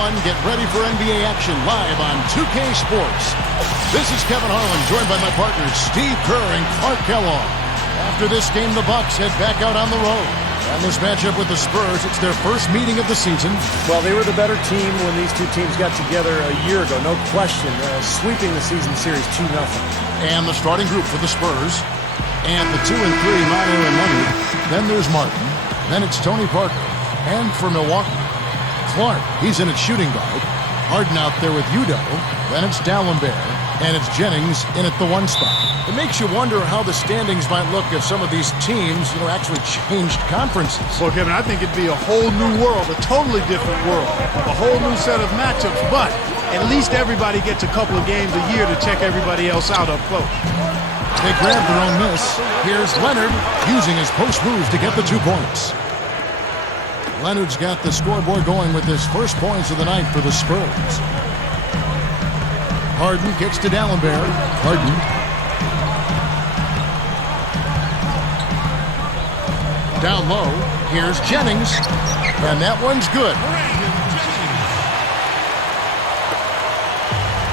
everyone. Get ready for NBA action live on 2K Sports. This is Kevin Harlan, joined by my partners Steve Kerr and Clark Kellogg. After this game, the Bucks head back out on the road. And this matchup with the Spurs, it's their first meeting of the season. Well, they were the better team when these two teams got together a year ago, no question. Sweeping the season series 2-0. And the starting group for the Spurs. And the 2 and 3, Manu and Leonard. Then there's Martin. Then it's Tony Parker. And for Milwaukee, Clark, he's in at shooting guard. Harden out there with Udo. Then it's D'Alembert. And it's Jennings in at the 1 spot. It makes you wonder how the standings might look if some of these teams, actually changed conferences. Well, Kevin, I think it'd be a whole new world, a totally different world, a whole new set of matchups. But at least everybody gets a couple of games a year to check everybody else out up close. They grab their own miss. Here's Leonard using his post moves to get the 2 points. Leonard's got the scoreboard going with his first points of the night for the Spurs. Harden kicks to D'Alembert. Harden. Down low. Here's Jennings. And that one's good.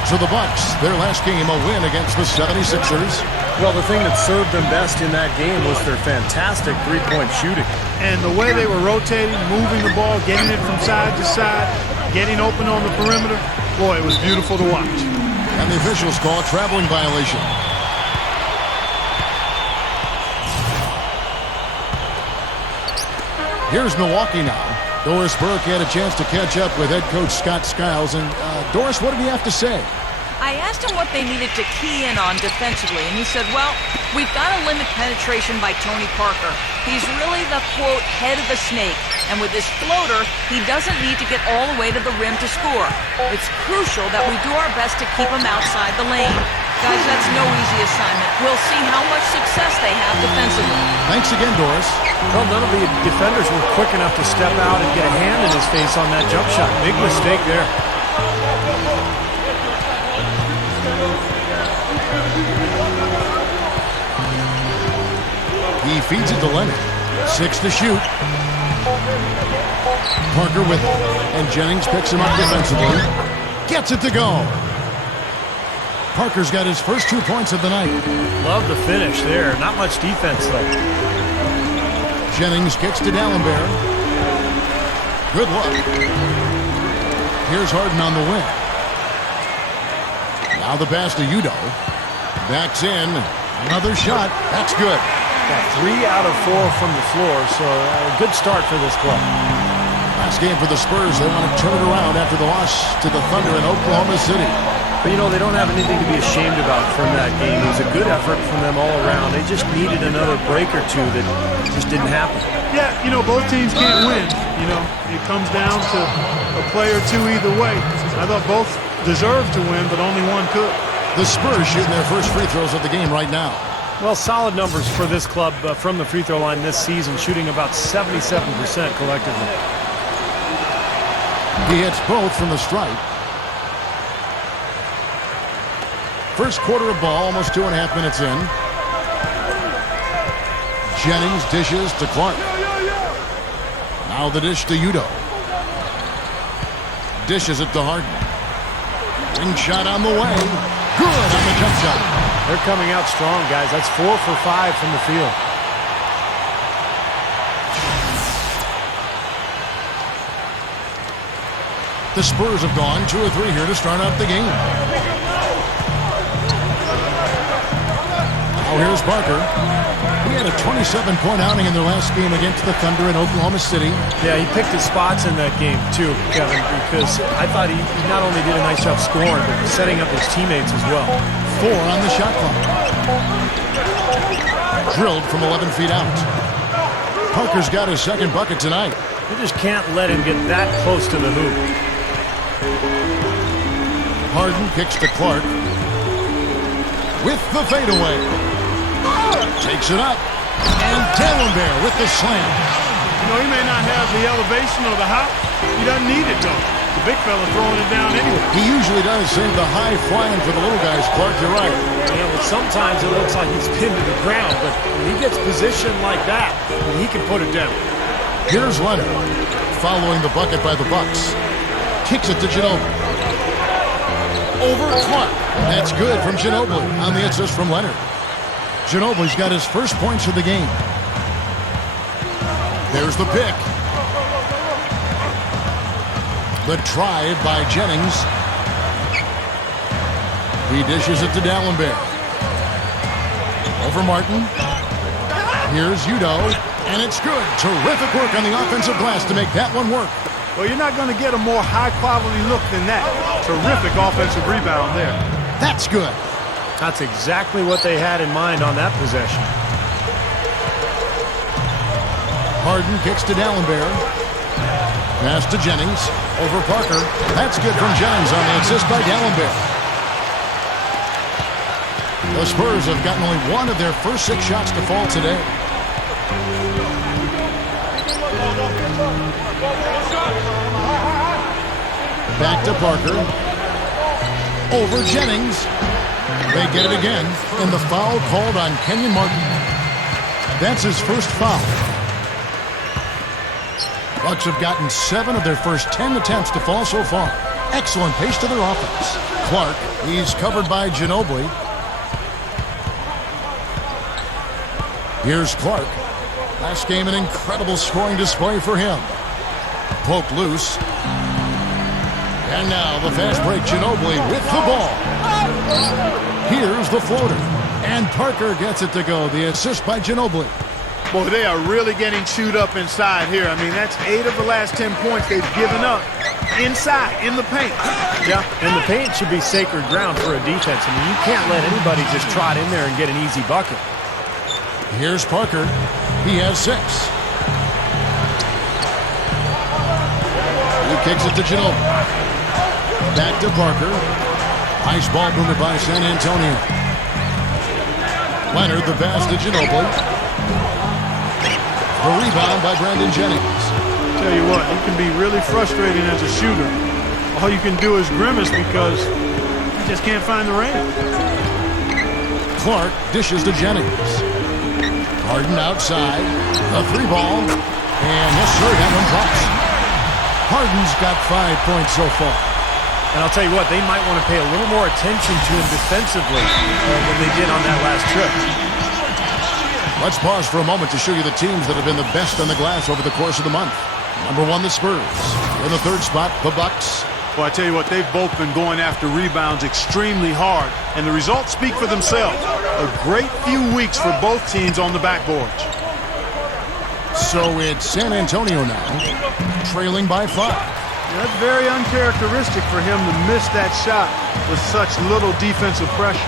So the Bucks, their last game, a win against the 76ers. Well, the thing that served them best in that game was their fantastic three-point shooting. And the way they were rotating, moving the ball, getting it from side to side, getting open on the perimeter, boy, it was beautiful to watch. And the officials call a traveling violation. Here's Milwaukee now. Doris Burke had a chance to catch up with head coach Scott Skiles. And Doris, what did he have to say? I asked him what they needed to key in on defensively, and he said, well, we've got to limit penetration by Tony Parker. He's really the, quote, head of the snake, and with his floater, he doesn't need to get all the way to the rim to score. It's crucial that we do our best to keep him outside the lane. Guys, that's no easy assignment. We'll see how much success they have defensively. Thanks again, Doris. Well, none of the defenders were quick enough to step out and get a hand in his face on that jump shot. Big mistake there. He feeds it to Leonard. 6 to shoot. Parker with it. And Jennings picks him up defensively. Gets it to go. Parker's got his first 2 points of the night. Love the finish there. Not much defense, though. Jennings kicks to D'Alembert. Good luck. Here's Harden on the wing. Now the pass to Udo. Backs in. Another shot. That's good. Got 3 out of 4 from the floor, so a good start for this club. Last game for the Spurs. They want to turn it around after the loss to the Thunder in Oklahoma City. But, they don't have anything to be ashamed about from that game. It was a good effort from them all around. They just needed another break or two that just didn't happen. Yeah, both teams can't win. It comes down to a play or two either way. I thought both deserved to win, but only one could. The Spurs shooting their first free throws of the game right now. Well, solid numbers for this club from the free throw line this season, shooting about 77% collectively. He hits both from the stripe. First quarter of ball, almost 2.5 minutes in. Jennings dishes to Clark. Now the dish to Udo. Dishes it to Harden. Ring shot on the way. Good on the jump shot. They're coming out strong, guys. That's 4 for 5 from the field. The Spurs have gone 2 or 3 here to start out the game. Now here's Parker. He had a 27-point outing in their last game against the Thunder in Oklahoma City. Yeah, he picked his spots in that game too, Kevin, because I thought he not only did a nice job scoring, but setting up his teammates as well. 4 on the shot clock. Drilled from 11 feet out. Parker's got his second bucket tonight. You just can't let him get that close to the hoop. Harden kicks to Clark. With the fadeaway. Takes it up. And D'Alembert with the slam. He may not have the elevation or the hop. He doesn't need it, though. The big fella throwing it down anyway. He usually does save the high flying for the little guys. Clark, you're right. But sometimes it looks like he's pinned to the ground, but when he gets positioned like that, he can put it down. Here's Leonard, following the bucket by the Bucks. Kicks it to Ginobili. Over Clark. That's good from Ginobili on the assist from Leonard. Ginobili's got his first points of the game. There's the pick. The drive by Jennings. He dishes it to D'Alembert. Over Martin. Here's Udo, and it's good. Terrific work on the offensive glass to make that one work. Well, you're not going to get a more high-quality look than that. Terrific offensive rebound there. That's good. That's exactly what they had in mind on that possession. Harden kicks to D'Alembert. Pass to Jennings. Over Parker. That's good from Jennings on the assist by D'Alembert. The Spurs have gotten only one of their first 6 shots to fall today. Back to Parker. Over Jennings. They get it again, and the foul called on Kenyon Martin. That's his first foul. Bucks have gotten 7 of their first 10 attempts to fall so far. Excellent pace to their offense. Clark, he's covered by Ginobili. Here's Clark. Last game, an incredible scoring display for him. Poked loose. And now the fast break, Ginobili with the ball. Here's the floater. And Parker gets it to go. The assist by Ginobili. Boy, they are really getting chewed up inside here. I mean, that's 8 of the last 10 points they've given up inside, in the paint. Yeah, and the paint should be sacred ground for a defense. I mean, you can't let anybody just trot in there and get an easy bucket. Here's Parker. He has 6. He kicks it to Ginobili. Back to Parker. Nice ball movement by San Antonio. Leonard, the pass to Ginobili. The rebound by Brandon Jennings. Tell you what, you can be really frustrating as a shooter. All you can do is grimace because you just can't find the range. Clark dishes to Jennings. Harden outside. A 3-ball. And yes, sir, that one drops. Harden's got 5 points so far. And I'll tell you what, they might want to pay a little more attention to him defensively than they did on that last trip. Let's pause for a moment to show you the teams that have been the best on the glass over the course of the month. Number 1, the Spurs. In the 3rd spot, the Bucks. Well, I tell you what, they've both been going after rebounds extremely hard, and the results speak for themselves. A great few weeks for both teams on the backboards. So it's San Antonio now, trailing by 5. That's very uncharacteristic for him to miss that shot with such little defensive pressure.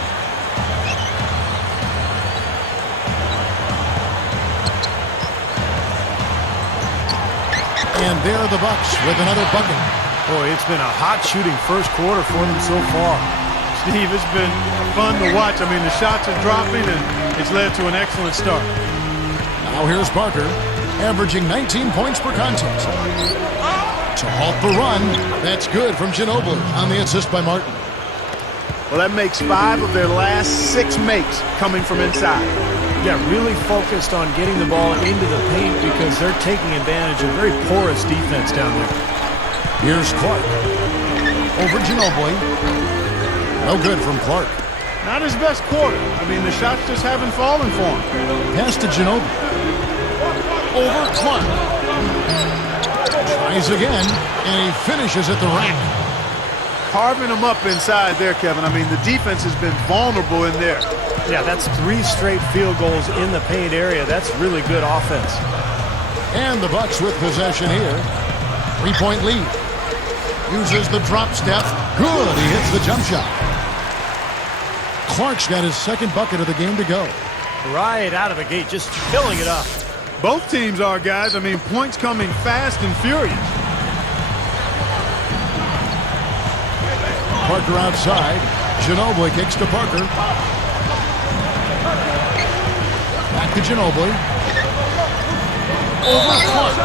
And there are the Bucks with another bucket. Boy, it's been a hot shooting first quarter for them so far. Steve, it's been fun to watch. I mean, the shots are dropping, and it's led to an excellent start. Now here's Parker, averaging 19 points per contest. To halt the run, that's good from Ginobili on the assist by Martin. Well, that makes 5 of their last 6 makes coming from inside. Yeah, really focused on getting the ball into the paint because they're taking advantage of very porous defense down there. Here's Clark. Over Ginobili. No good from Clark. Not his best quarter. I mean, the shots just haven't fallen for him. Pass to Ginobili. Over Clark. Tries again, and he finishes at the rack. Carving them up inside there, Kevin. I mean, the defense has been vulnerable in there. Yeah, that's 3 straight field goals in the paint area. That's really good offense. And the Bucks with possession here. 3-point lead. Uses the drop step. Good, he hits the jump shot. Clark's got his 2nd bucket of the game to go. Right out of the gate, just filling it up. Both teams are, guys. I mean, points coming fast and furious. Parker outside. Ginobili kicks to Parker. Back to Ginobili. Over Clark.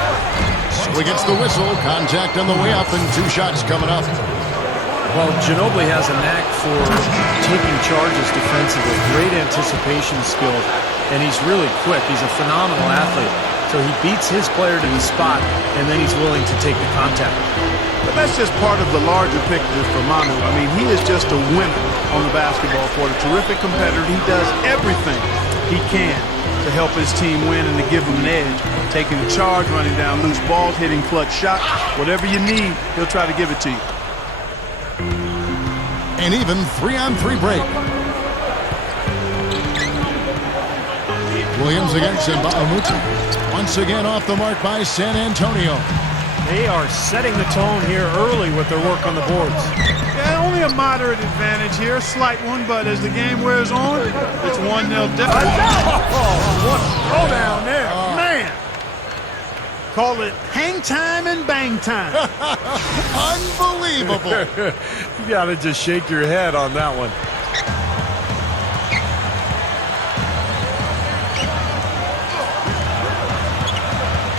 So he gets the whistle. Contact on the way up and 2 shots coming up. Well, Ginobili has a knack for taking charges defensively. Great anticipation skill, and he's really quick. He's a phenomenal athlete. To So he beats his player to the spot, and then he's willing to take the contact. But that's just part of the larger picture for Manu. I mean, he is just a winner on the basketball court, a terrific competitor. He does everything he can to help his team win and to give them an edge. Taking a charge, running down loose balls, hitting clutch shots. Whatever you need, he'll try to give it to you. An even 3-on-3 break. Williams against Nba2K13. Once again off the mark by San Antonio. They are setting the tone here early with their work on the boards. Yeah, only a moderate advantage here, slight one, but as the game wears on, it's 1-0 down. What a throwdown there. Man! Call it hang time and bang time. Unbelievable. You got to just shake your head on that one.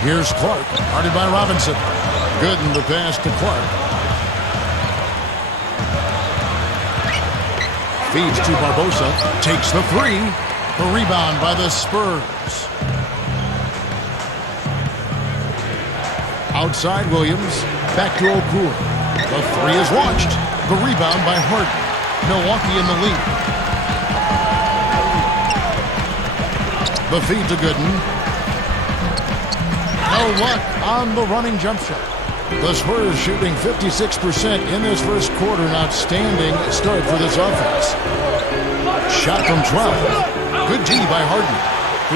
Here's Clark, guarded by Robinson. Good in the pass to Clark. Feeds to Barbosa. Takes the three. The rebound by the Spurs. Outside Williams. Back to Okur. The three is launched. The rebound by Harden. Milwaukee in the lead. The feed to Gooden. No luck on the running jump shot. The Spurs shooting 56% in this first quarter. An outstanding start for this offense. Shot from 12. Good D by Harden.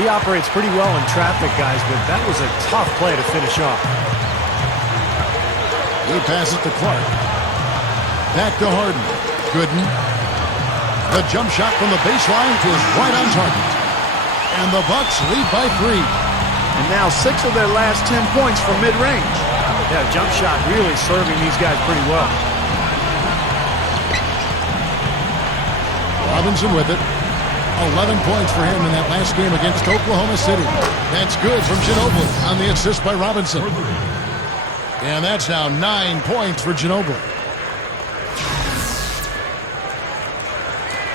He operates pretty well in traffic, guys, but that was a tough play to finish off. He passes to Clark. Back to Harden. Gooden. The jump shot from the baseline is right on target. And the Bucks lead by 3. And now 6 of their last 10 points from mid-range. Yeah, jump shot really serving these guys pretty well. Robinson with it. 11 points for him in that last game against Oklahoma City. That's good from Ginobili on the assist by Robinson. And that's now 9 points for Ginobili.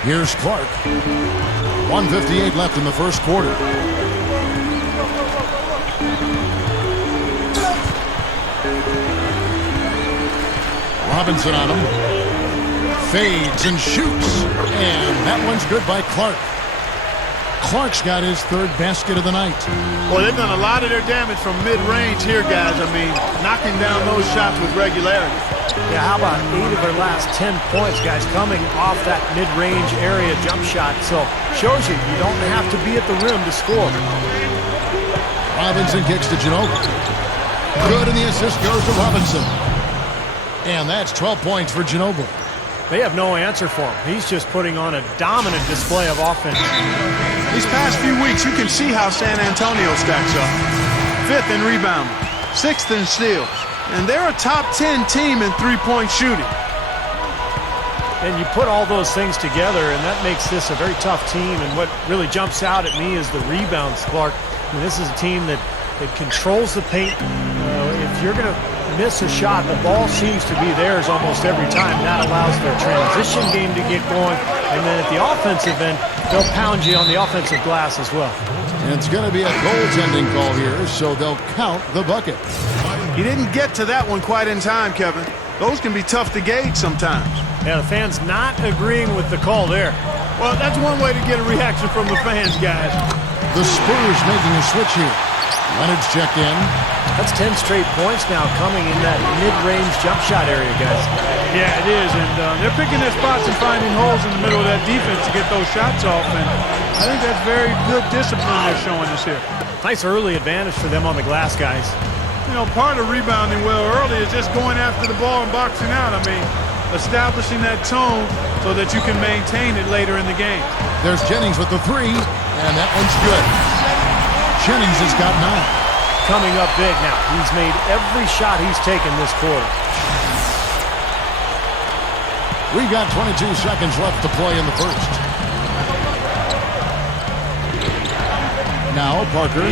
Here's Clark. 1:58 left in the first quarter. Robinson on him. Fades and shoots. And that one's good by Clark. Clark's got his third basket of the night. Boy, they've done a lot of their damage from mid-range here, guys. I mean, knocking down those shots with regularity. Yeah, how about 8 of their last 10 points, guys, coming off that mid-range area jump shot. So, shows you don't have to be at the rim to score. Robinson kicks to Ginobili. Good, and the assist goes to Robinson. And that's 12 points for Ginobili. They have no answer for him. He's just putting on a dominant display of offense. These past few weeks, you can see how San Antonio stacks up. 5th in rebounding, 6th in steals. And they're a top 10 team in three-point shooting. And you put all those things together, and that makes this a very tough team. And what really jumps out at me is the rebounds, Clark. I mean, this is a team that controls the paint. If you're going to miss a shot, the ball seems to be theirs almost every time. That allows their transition game to get going. And then at the offensive end, they'll pound you on the offensive glass as well. And it's going to be a goaltending call here, so they'll count the bucket. He didn't get to that one quite in time, Kevin. Those can be tough to gauge sometimes. Yeah, the fans not agreeing with the call there. Well, that's one way to get a reaction from the fans, guys. The Spurs making a switch here. Leonard's checked in. That's 10 straight points now coming in that mid-range jump shot area, guys. Yeah, it is, and they're picking their spots and finding holes in the middle of that defense to get those shots off, and I think that's very good discipline they're showing us here. Nice early advantage for them on the glass, guys. You know, part of rebounding well early is just going after the ball and boxing out. I mean, establishing that tone so that you can maintain it later in the game. There's Jennings with the three, and that one's good. Jennings has got 9. Coming up big now. He's made every shot he's taken this quarter. We've got 22 seconds left to play in the first. Now Parker,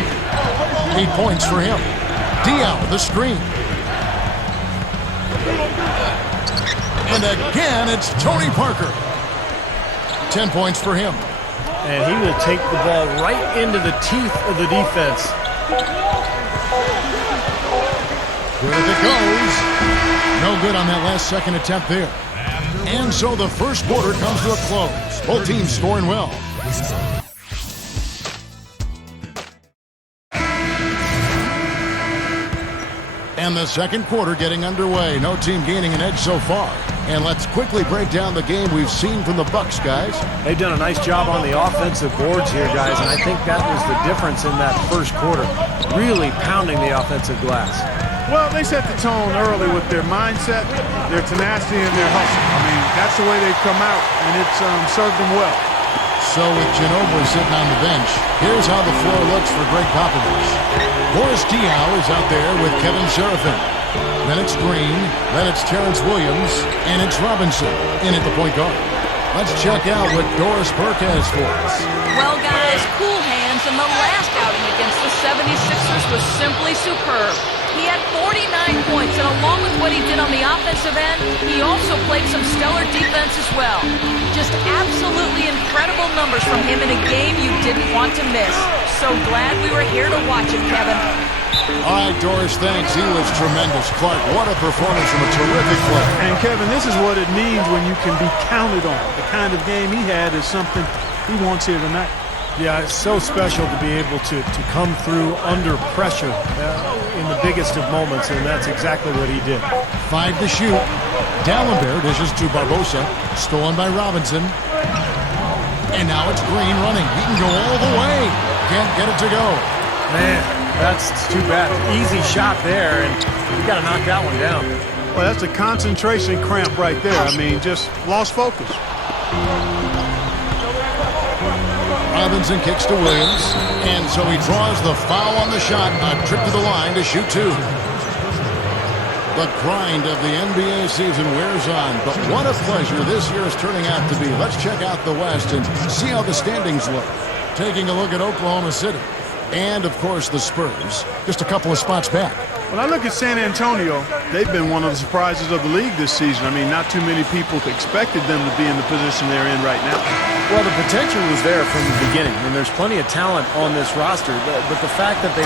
8 points for him. Dial, the screen. And again, it's Tony Parker. 10 points for him. And he will take the ball right into the teeth of the defense. Good as it goes. No good on that last second attempt there. And so the first quarter comes to a close. Both teams scoring well. And the second quarter getting underway. No team gaining an edge so far. And let's quickly break down the game we've seen from the Bucks, guys. They've done a nice job on the offensive boards here, guys, and I think that was the difference in that first quarter. Really pounding the offensive glass. Well, they set the tone early with their mindset, their tenacity, and their hustle. I mean, that's the way they've come out, and it's served them well. So with Ginobili sitting on the bench, here's how the floor looks for Greg Popovich. Boris Diaw is out there with Kevin Seraphin. Then it's Green, then it's Terrence Williams, and it's Robinson in at the point guard. Let's check out what Doris Burke has for us. Well, guys, cool hands, and the last outing against the 76ers was simply superb. He had 49 points, and along with what he did on the offensive end, he also played some stellar defense as well. Just absolutely incredible numbers from him in a game you didn't want to miss. So glad we were here to watch it, Kevin. All right, Doris, thanks. He was tremendous. Clark, what a performance from a terrific player. And, Kevin, this is what it means when you can be counted on. The kind of game he had is something he wants here tonight. Yeah, it's so special to be able to come through under pressure in the biggest of moments, and that's exactly what he did. 5 to shoot. Dallenberg dishes to Barbosa. Stolen by Robinson. And now it's Green running. He can go all the way. Can't get it to go. Man, that's too bad. Easy shot there, and you got to knock that one down. Well, that's a concentration cramp right there. I mean, just lost focus. Robinson kicks to Williams, and so he draws the foul on the shot. A trip to the line to shoot 2. The grind of the NBA season wears on, but what a pleasure this year is turning out to be. Let's check out the West and see how the standings look. Taking a look at Oklahoma City and, of course, the Spurs, just a couple of spots back. When I look at San Antonio, they've been one of the surprises of the league this season. I mean, not too many people expected them to be in the position they're in right now. Well, the potential was there from the beginning. I mean, there's plenty of talent on this roster, but the fact that they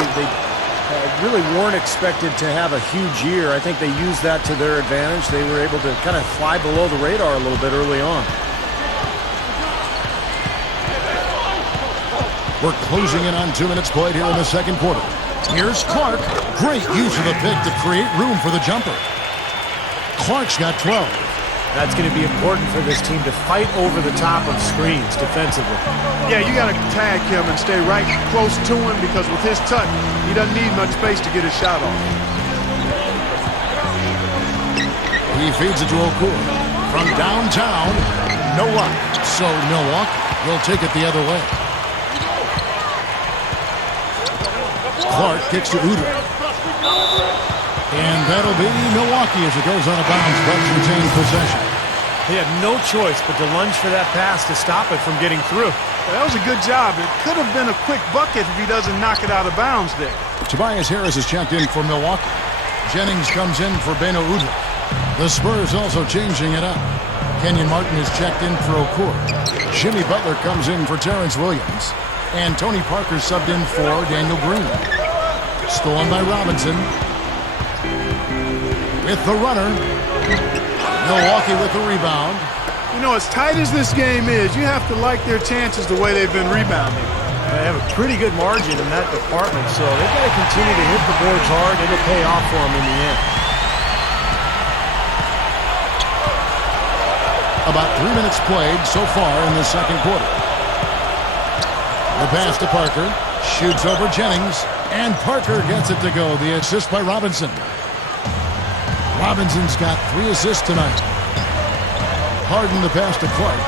really weren't expected to have a huge year, I think they used that to their advantage. They were able to kind of fly below the radar a little bit early on. We're closing in on 2 minutes played here in the second quarter. Here's Clark. Great use of the pick to create room for the jumper. Clark's got 12. That's going to be important for this team to fight over the top of screens defensively. Yeah, you got to tag him and stay right close to him because with his touch, he doesn't need much space to get his shot off. He feeds it to Okur. From downtown, no luck. So Milwaukee will take it the other way. Clark kicks to Udoh. And that'll be Milwaukee as it goes on a bounce. Bucks retain possession. He had no choice but to lunge for that pass to stop it from getting through. Well, that was a good job. It could have been a quick bucket if he doesn't knock it out of bounds there. Tobias Harris is checked in for Milwaukee. Jennings comes in for Beno Udoh. The Spurs also changing it up. Kenyon Martin is checked in for Okur. Jimmy Butler comes in for Terrence Williams. And Tony Parker subbed in for Daniel Green. Stolen by Robinson. With the runner. Milwaukee with the rebound. You know, as tight as this game is, you have to like their chances the way they've been rebounding. They have a pretty good margin in that department, so they've got to continue to hit the boards hard. It'll pay off for them in the end. About 3 minutes played so far in the second quarter. The pass to Parker. Shoots over Jennings. And Parker gets it to go. The assist by Robinson. Robinson's got 3 assists tonight. Harden the pass to Clark.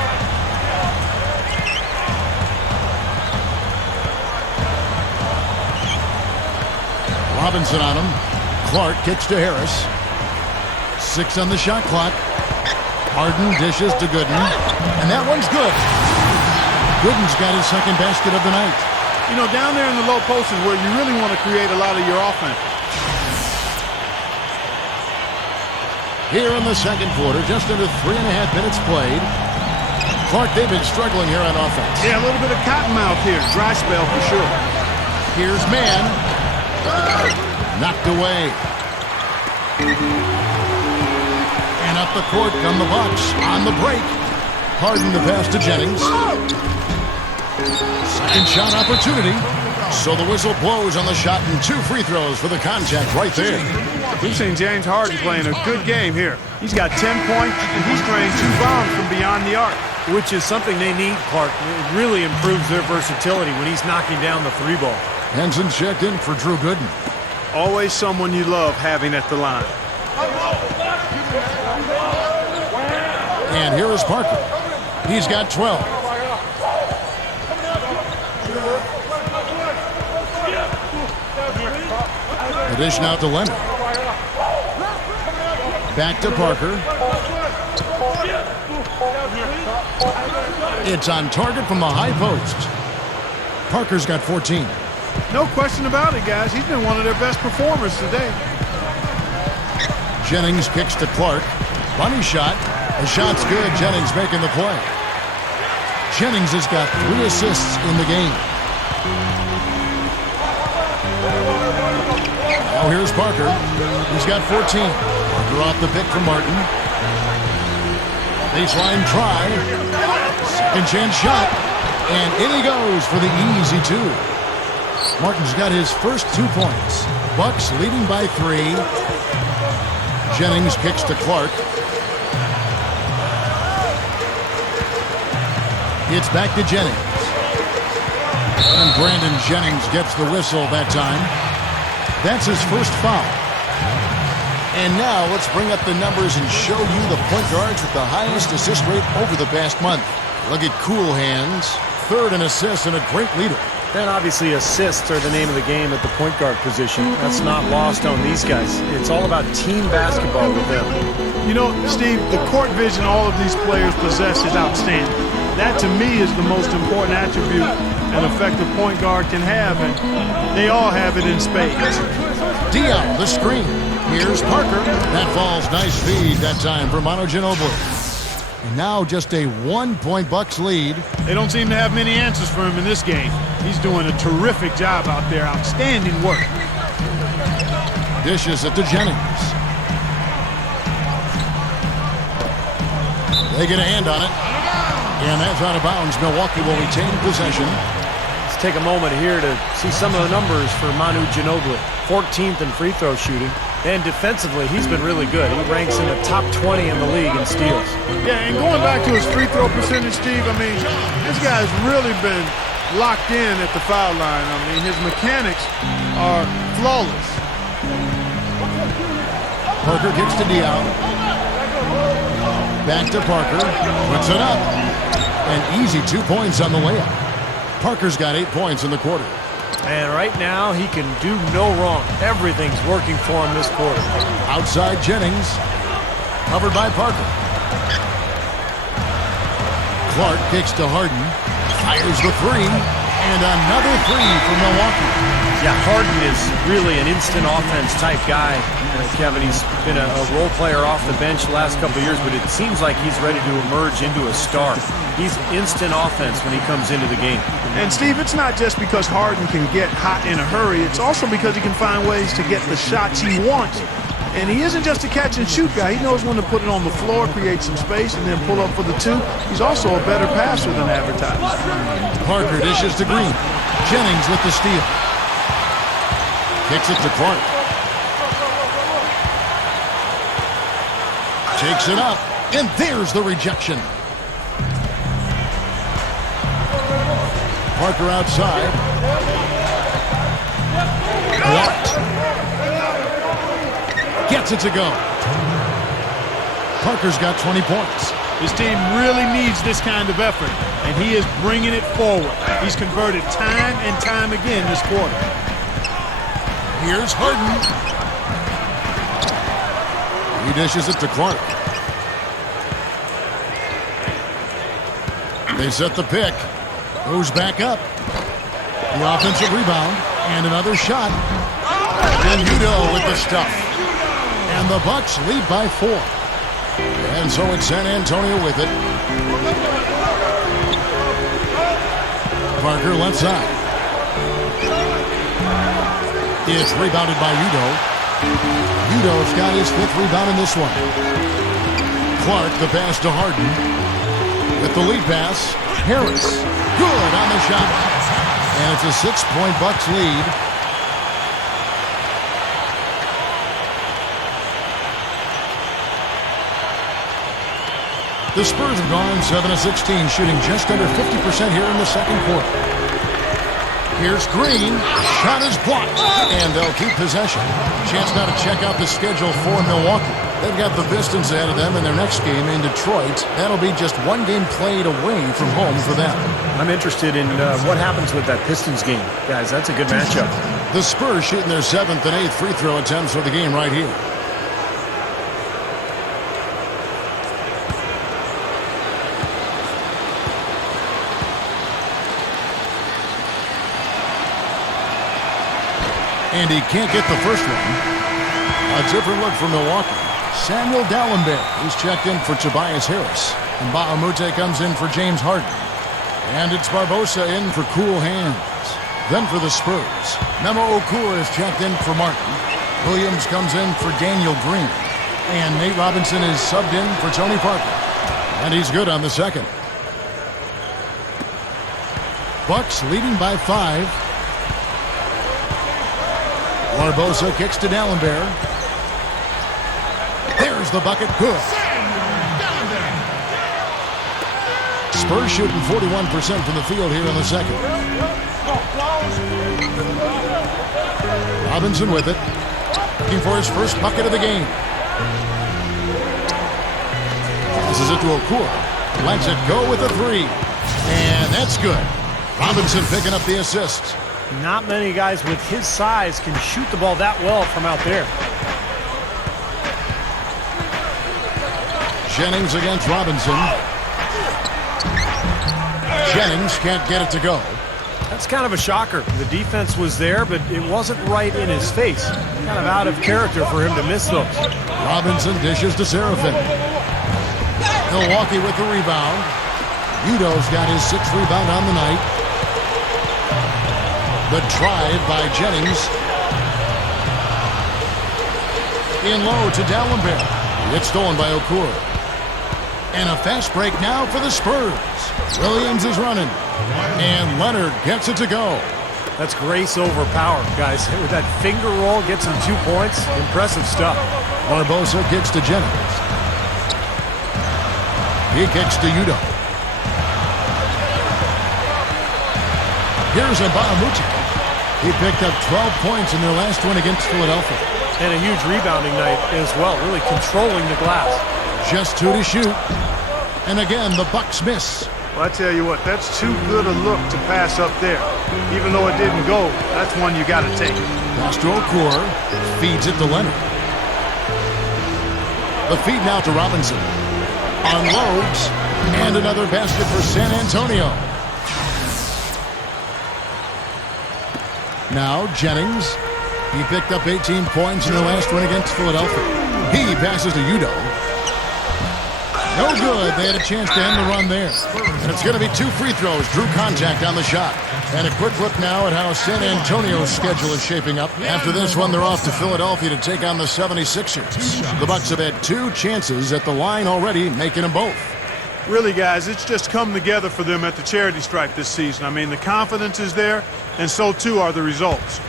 Robinson on him. Clark kicks to Harris. 6 on the shot clock. Harden dishes to Gooden. And that one's good. Gooden's got his second basket of the night. You know, down there in the low post is where you really want to create a lot of your offense. Here in the second quarter, just under 3.5 minutes played. Clark, they've been struggling here on offense. Yeah, a little bit of cottonmouth here. Dry spell for sure. Here's Mann. Knocked away. And up the court come the Bucks on the break. Harden the pass to Jennings. Second shot opportunity. So the whistle blows on the shot and 2 free throws for the contact right there. We've seen James Harden playing a good game here. He's got 10 points, and he's drained 2 bombs from beyond the arc. Which is something they need, Clark. It really improves their versatility when he's knocking down the 3-ball. Henson's checked in for Drew Gooden. Always someone you love having at the line. And here is Parker. He's got 12. The dish now to Leonard. Back to Parker. It's on target from the high post. Parker's got 14. No question about it, guys. He's been one of their best performers today. Jennings kicks to Clark. Bunny shot. The shot's good. Jennings making the play. Jennings has got 3 assists in the game. Now here's Parker. He's got 14. Parker off the pick from Martin. Baseline try. Second chance shot. And in he goes for the easy 2. Martin's got his first 2 points. Bucks leading by 3. Jennings kicks to Clark. It's back to Jennings. And Brandon Jennings gets the whistle that time. That's his first foul. And now let's bring up the numbers and show you the point guards with the highest assist rate over the past month. Look at Cool Hands, 3rd in assists and a great leader. And obviously assists are the name of the game at the point guard position. That's not lost on these guys. It's all about team basketball with them. You know, Steve, the court vision all of these players possess is outstanding. That, to me, is the most important attribute an effective point guard can have, and they all have it in spades. Dion, the screen. Here's Parker. That falls. Nice feed that time for Manu Ginobili. And now just a 1-point Bucks lead. They don't seem to have many answers for him in this game. He's doing a terrific job out there. Outstanding work. Dishes it to Jennings. They get a hand on it. And that's out of bounds. Milwaukee will retain possession. Let's take a moment here to see some of the numbers for Manu Ginobili. 14th in free throw shooting. And defensively, he's been really good. He ranks in the top 20 in the league in steals. Yeah, and going back to his free throw percentage, Steve, I mean, this guy's really been locked in at the foul line. I mean, his mechanics are flawless. Parker kicks to Dion. Back to Parker. Puts it up. An easy 2 points on the layup. Parker's got 8 points in the quarter. And right now, he can do no wrong. Everything's working for him this quarter. Outside Jennings. Covered by Parker. Clark kicks to Harden. Fires the 3. And another 3 for Milwaukee. Yeah, Harden is really an instant offense type guy. Kevin, he's been a role player off the bench the last couple of years, but it seems like he's ready to emerge into a star. He's instant offense when he comes into the game. And, Steve, it's not just because Harden can get hot in a hurry. It's also because he can find ways to get the shots he wants. And he isn't just a catch-and-shoot guy. He knows when to put it on the floor, create some space, and then pull up for the 2. He's also a better passer than advertised. Parker dishes to Green. Jennings with the steal. Kicks it to Clark. Takes it up, and there's the rejection. Parker outside. Blocked. Gets it to go. Parker's got 20 points. His team really needs this kind of effort, and he is bringing it forward. He's converted time and time again this quarter. Here's Harden. He dishes it to Clark. They set the pick. Goes back up. The offensive rebound. And another shot. And Udo with the stuff. And the Bucks lead by 4. And so it's San Antonio with it. Parker left side. It's rebounded by Udo. Udo's got his 5th rebound in this one. Clark, the pass to Harden. With the lead pass, Harris. Good on the shot. And it's a 6-point Bucks lead. The Spurs have gone 7-of-16, shooting just under 50% here in the second quarter. Here's Green. Shot is blocked. And they'll keep possession. Chance now to check out the schedule for Milwaukee. They've got the Pistons ahead of them in their next game in Detroit. That'll be just one game played away from home for them. I'm interested in what happens with that Pistons game. Guys, that's a good matchup. The Spurs shooting their 7th and 8th free throw attempts for the game right here. And he can't get the first one. A different look for Milwaukee. Samuel Dallenberg, who's checked in for Tobias Harris. And Bahamute comes in for James Harden. And it's Barbosa in for cool hands. Then for the Spurs, Memo Okur is checked in for Martin. Williams comes in for Daniel Green. And Nate Robinson is subbed in for Tony Parker. And he's good on the second. Bucks leading by 5. Barbosa kicks to Dallenberg. There's the bucket. Good. Spurs shooting 41% from the field here in the second. Robinson with it. Looking for his first bucket of the game. This is it to Okur. Lets it go with a 3. And that's good. Robinson picking up the assist. Not many guys with his size can shoot the ball that well from out there. Jennings against Robinson. Jennings can't get it to go. That's kind of a shocker. The defense was there, but it wasn't right in his face. Kind of out of character for him to miss those. Robinson dishes to Serafin. Milwaukee with the rebound. Udo's got his 6th rebound on the night. The drive by Jennings. In low to Dallenberg. It's stolen by Okur. And a fast break now for the Spurs. Williams is running. And Leonard gets it to go. That's grace over power, guys. With that finger roll, gets him 2 points. Impressive stuff. Barbosa kicks to Jennings. He kicks to Udo. Here's a Bahamute. He picked up 12 points in their last win against Philadelphia. And a huge rebounding night as well, really controlling the glass. Just 2 to shoot. And again, the Bucks miss. Well, I tell you what, that's too good a look to pass up there. Even though it didn't go, that's one you got to take. Pass to Okur. Feeds it to Leonard. The feed now to Robinson. Unloads. And another basket for San Antonio. Now Jennings. He picked up 18 points in their last win against Philadelphia. He passes to Udo. No good. They had a chance to end the run there. And it's going to be 2 free throws. Drew contact on the shot. And a quick look now at how San Antonio's schedule is shaping up. After this one, they're off to Philadelphia to take on the 76ers. The Bucks have had 2 chances at the line already, making them both. Really, guys, it's just come together for them at the charity stripe this season. I mean, the confidence is there, and so too are the results.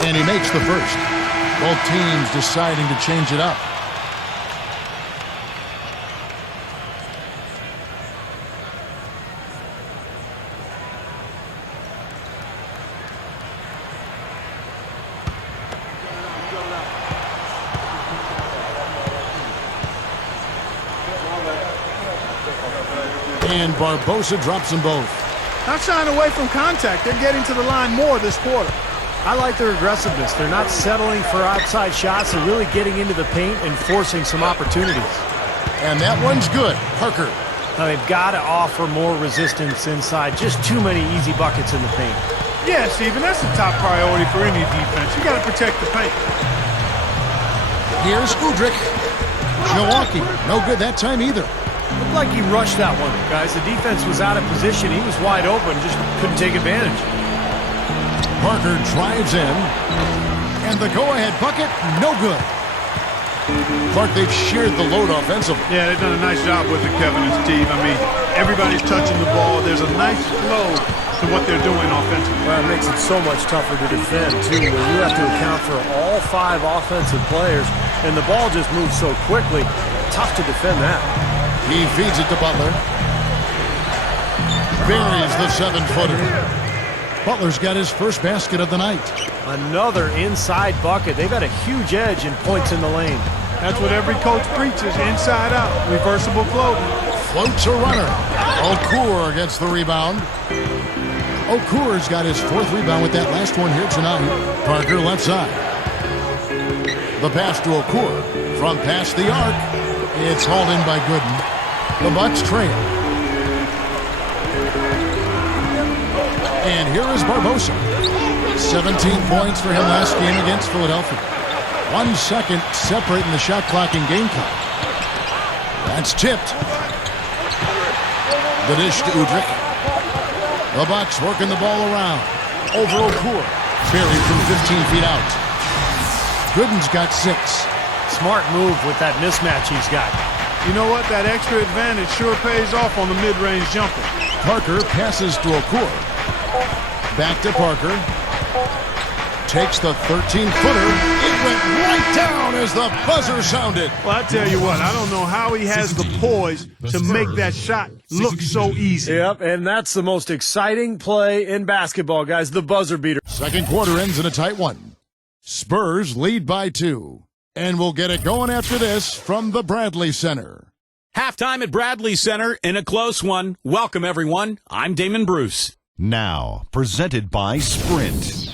And he makes the first. Both teams deciding to change it up. And Barbosa drops them both. Not shying away from contact. They're getting to the line more this quarter. I like their aggressiveness. They're not settling for outside shots. They're really getting into the paint and forcing some opportunities. And that one's good. Parker. Now they've got to offer more resistance inside. Just too many easy buckets in the paint. Yeah, Steven, that's the top priority for any defense. You got to protect the paint. Here's Udrich. Milwaukee. No good that time either. Looked like he rushed that one, guys. The defense was out of position. He was wide open, just couldn't take advantage. Parker drives in, and the go-ahead bucket, no good. Clark, they've shared the load offensively. Yeah, they've done a nice job with it, Kevin and Steve. I mean, everybody's touching the ball. There's a nice flow to what they're doing offensively. Well, it makes it so much tougher to defend, too, when you have to account for all 5 offensive players, and the ball just moves so quickly. Tough to defend that. He feeds it to Butler. Buries the 7-footer. Butler's got his first basket of the night. Another inside bucket. They've got a huge edge in points in the lane. That's what every coach preaches, inside out, reversible clothing. Floats a runner. Okur gets the rebound. Okur's got his 4th rebound with that last one here tonight. Parker left side. The pass to Okur from past the arc. It's hauled in by Gooden. The Bucks trail. And here is Barbosa. 17 points for him last game against Philadelphia. 1 second separating the shot clock and game clock. That's tipped. The dish to Udrih. The Bucks working the ball around. Over Okur. Buried from 15 feet out. Gooden's got 6. Smart move with that mismatch he's got. You know what? That extra advantage sure pays off on the mid-range jumper. Parker passes to Okur. Back to Parker. Takes the 13-footer. It went right down as the buzzer sounded. Well, I tell you what, I don't know how he has the poise to make that shot look so easy. Yep, and that's the most exciting play in basketball, guys, the buzzer beater. Second quarter ends in a tight one. Spurs lead by 2. And we'll get it going after this from the Bradley Center. Halftime at Bradley Center in a close one. Welcome, everyone. I'm Damon Bruce. Now, presented by Sprint.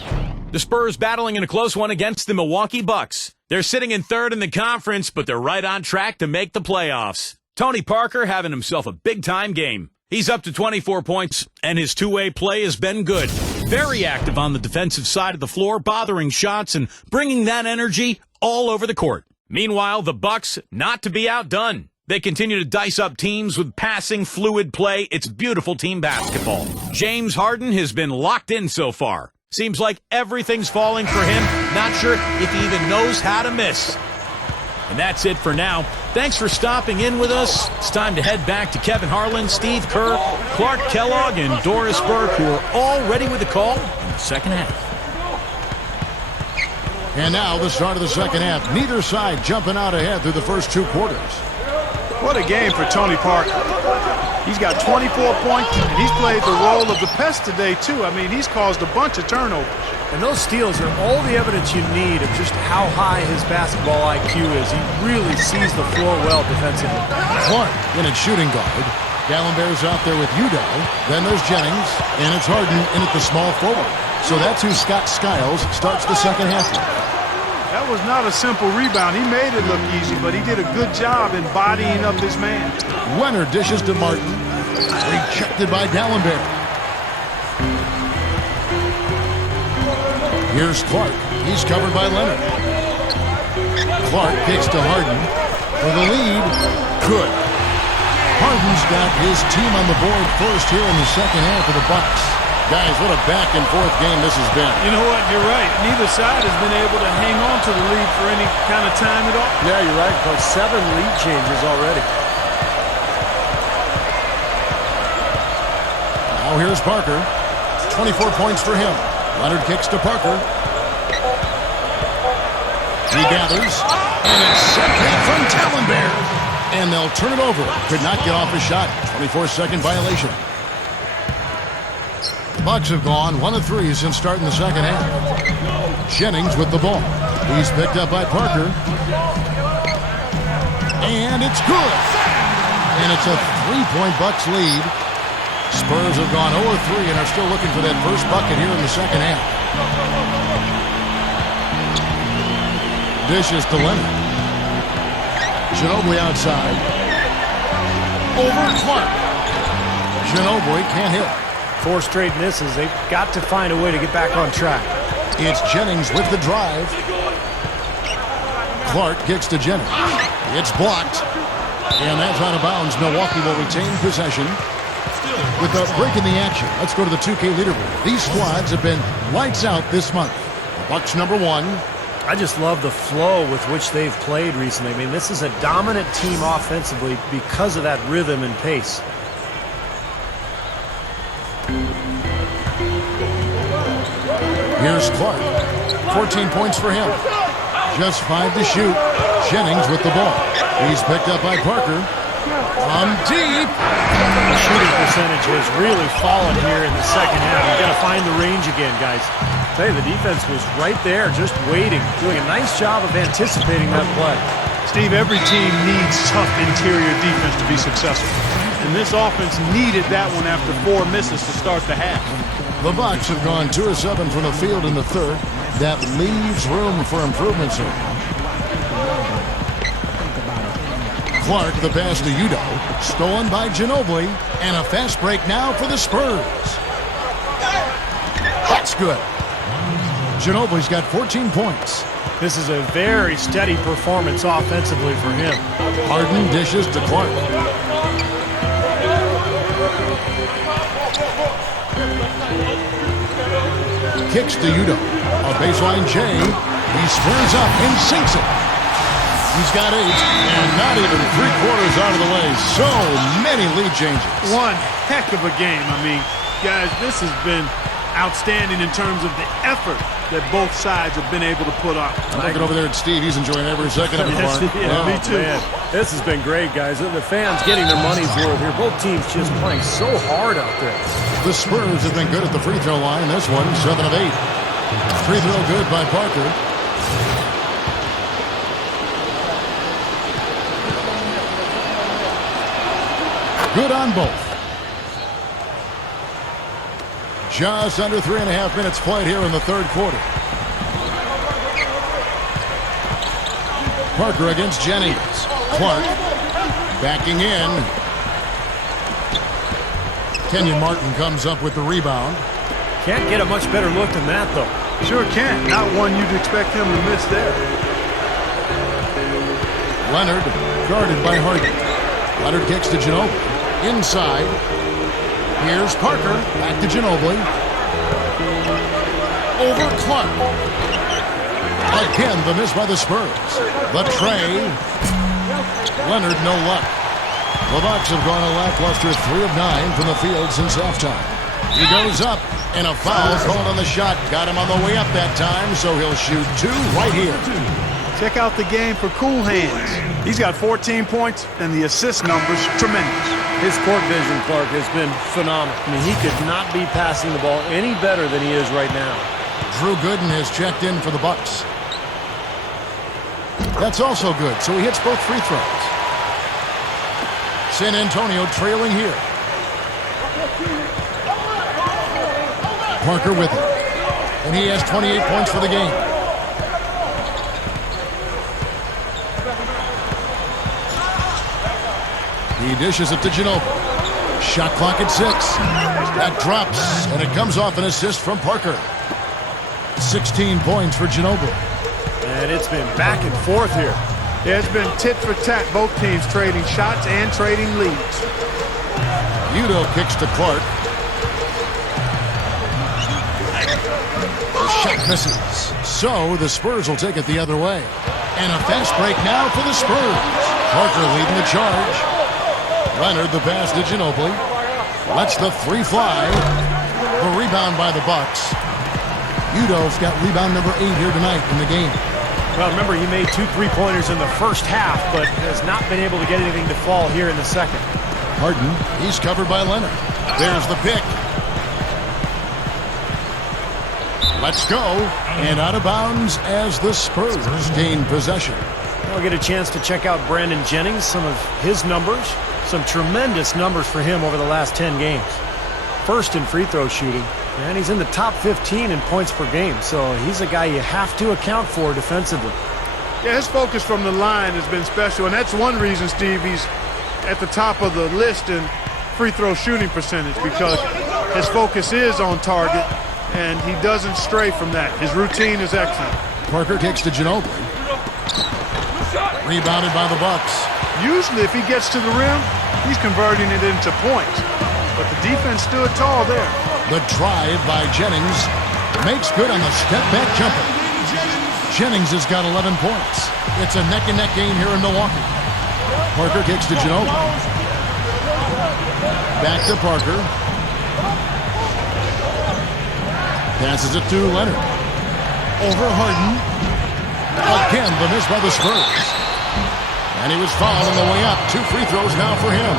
The Spurs battling in a close one against the Milwaukee Bucks. They're sitting in 3rd in the conference, but they're right on track to make the playoffs. Tony Parker having himself a big-time game. He's up to 24 points, and his two-way play has been good. Very active on the defensive side of the floor, bothering shots and bringing that energy all over the court. Meanwhile, the Bucks not to be outdone. They continue to dice up teams with passing, fluid play. It's beautiful team basketball. James Harden has been locked in so far. Seems like everything's falling for him. Not sure if he even knows how to miss. And that's it for now. Thanks for stopping in with us. It's time to head back to Kevin Harlan, Steve Kerr, Clark Kellogg, and Doris Burke, who are all ready with the call in the second half. And now the start of the second half. Neither side jumping out ahead through the first 2 quarters. What a game for Tony Parker. He's got 24 points, and he's played the role of the pest today, too. I mean, he's caused a bunch of turnovers. And those steals are all the evidence you need of just how high his basketball IQ is. He really sees the floor well defensively. Clark in at shooting guard. Gallenberg's out there with Udo. Then there's Jennings, and it's Harden in at the small forward. So that's who Scott Skiles starts the second half with. That was not a simple rebound. He made it look easy, but he did a good job embodying up his man. Leonard dishes to Martin. Rejected by Gallenberg. Here's Clark. He's covered by Leonard. Clark kicks to Harden for the lead. Good. Harden's got his team on the board first here in the second half of the Bucks. Guys, what a back-and-forth game this has been. You know what? You're right. Neither side has been able to hang on to the lead for any kind of time at all. Yeah, you're right. Coach. 7 lead changes already. Now here's Parker. 24 points for him. Leonard kicks to Parker. He gathers. And it's set back from Gallenberg. And they'll turn it over. Could not get off his shot. 24-second violation. Bucks have gone 1 of 3 since starting the second half. Jennings with the ball. He's picked up by Parker. And it's good. And it's a 3-point Bucks lead. Spurs have gone 0 of 3 and are still looking for that first bucket here in the second half. Dishes to Leonard. Ginobili outside. Over Clark. Ginobili can't hit. 4 straight misses. They've got to find a way to get back on track. It's Jennings with the drive. Clark kicks to Jennings. It's blocked. And that's out of bounds. Milwaukee will retain possession. With a break in the action, let's go to the 2K leaderboard. These squads have been lights out this month. The Bucks #1. I just love the flow with which they've played recently. I mean, this is a dominant team offensively because of that rhythm and pace. Here's Clark. 14 points for him. Just 5 to shoot. Jennings with the ball. He's picked up by Parker. From deep. The shooting percentage has really fallen here in the second half. You've got to find the range again, guys. I tell you, the defense was right there, just waiting, doing a nice job of anticipating that play. Steve, every team needs tough interior defense to be successful. And this offense needed that one after 4 misses to start the half. The Bucks have gone 2 of 7 from the field in the third. That leaves room for improvements here. Clark, the pass to Udo. Stolen by Ginobili. And a fast break now for the Spurs. That's good. Ginobili's got 14 points. This is a very steady performance offensively for him. Harden dishes to Clark. Kicks to Udo. A baseline J. He squares up and sinks it. He's got 8, and not even 3/4 out of the way. So many lead changes. One heck of a game. I mean, guys, this has been outstanding in terms of the effort that both sides have been able to put up. I'm looking over there at Steve. He's enjoying every second of it. Yeah, me too. Man, this has been great, guys. The fans getting their money's worth here. Both teams just playing so hard out there. The Spurs have been good at the free throw line. This one, 7 of 8. Free throw good by Parker. Good on both. Just under 3.5 minutes played here in the third quarter. Parker against Jennings. Clark backing in. Kenyon Martin comes up with the rebound. Can't get a much better look than that, though. Sure can't. Not one you'd expect him to miss there. Leonard guarded by Harden. Leonard kicks to Ginobili. Inside. Here's Parker. Back to Ginobili. Over Clark. Again, the miss by the Spurs. The tray. Leonard, no luck. The Bucks have gone a lackluster 3 of 9 from the field since halftime. He goes up, and a foul called on the shot. Got him on the way up that time, so he'll shoot 2 right here. Check out the game for cool hands. He's got 14 points, and the assist numbers tremendous. His court vision, Clark, has been phenomenal. I mean, he could not be passing the ball any better than he is right now. Drew Gooden has checked in for the Bucks. That's also good, so he hits both free throws. San Antonio trailing here. Parker with it. And he has 28 points for the game. He dishes it to Ginobili. Shot clock at 6. That drops, and it comes off an assist from Parker. 16 points for Ginobili. And it's been back and forth here. Yeah, it's been tit for tat, both teams trading shots and trading leads. Udo kicks to Clark. The shot misses. So the Spurs will take it the other way. And a fast break now for the Spurs. Parker leading the charge. Leonard the pass to Ginobili. Lets the 3 fly. The rebound by the Bucks. Udo's got rebound number 8 here tonight in the game. Well, remember, he made 2 3-pointers in the first half, but has not been able to get anything to fall here in the second. Harden, he's covered by Leonard. There's the pick. Let's go. And out of bounds as the Spurs gain possession. We'll get a chance to check out Brandon Jennings, some of his numbers. Some tremendous numbers for him over the last 10 games. First in free throw shooting, and he's in the top 15 in points per game. So he's a guy you have to account for defensively. Yeah, his focus from the line has been special, and that's one reason, Steve, he's at the top of the list in free throw shooting percentage, because his focus is on target, and he doesn't stray from that. His routine is excellent. Parker kicks to Ginobili. Rebounded by the Bucks. Usually if he gets to the rim, he's converting it into points. But the defense stood tall there. The drive by Jennings makes good on the step-back jumper. Jennings has got 11 points. It's a neck-and-neck game here in Milwaukee. Parker kicks to Ginobili. Back to Parker. Passes it to Leonard. Over Harden. Again, the miss by the Spurs. And he was fouled on the way up. 2 free throws now for him.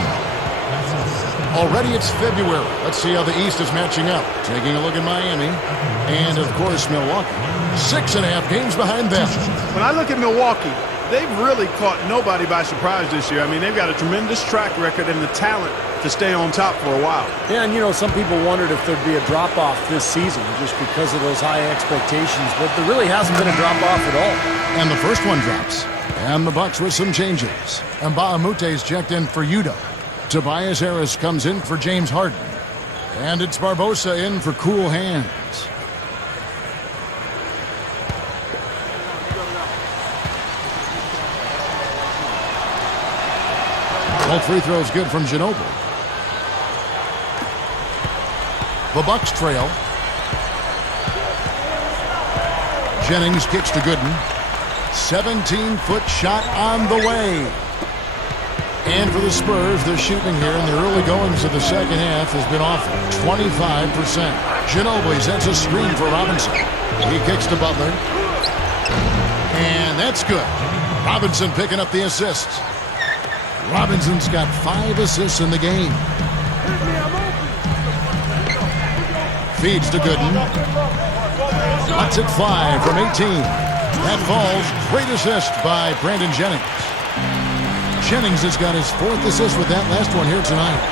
Already it's February. Let's see how the East is matching up. Taking a look at Miami. And, of course, Milwaukee. 6.5 games behind them. When I look at Milwaukee, they've really caught nobody by surprise this year. I mean, they've got a tremendous track record and the talent to stay on top for a while. Yeah, and, you know, some people wondered if there'd be a drop-off this season just because of those high expectations, but there really hasn't been a drop-off at all. And the first one drops. And the Bucks with some changes. And Mbaamute's checked in for Yudo. Tobias Harris comes in for James Harden. And it's Barbosa in for cool hands. Both free throws good from Ginobili. The Bucks trail. Jennings kicks to Gooden. 17-foot shot on the way. And for the Spurs, their shooting here in the early goings of the second half has been awful. 25%. Ginobili sends a screen for Robinson. He kicks to Butler. And that's good. Robinson picking up the assists. Robinson's got 5 assists in the game. Feeds to Gooden. Lets it fly from 18. That falls. Great assist by Brandon Jennings. Jennings has got his 4th assist with that last one here tonight.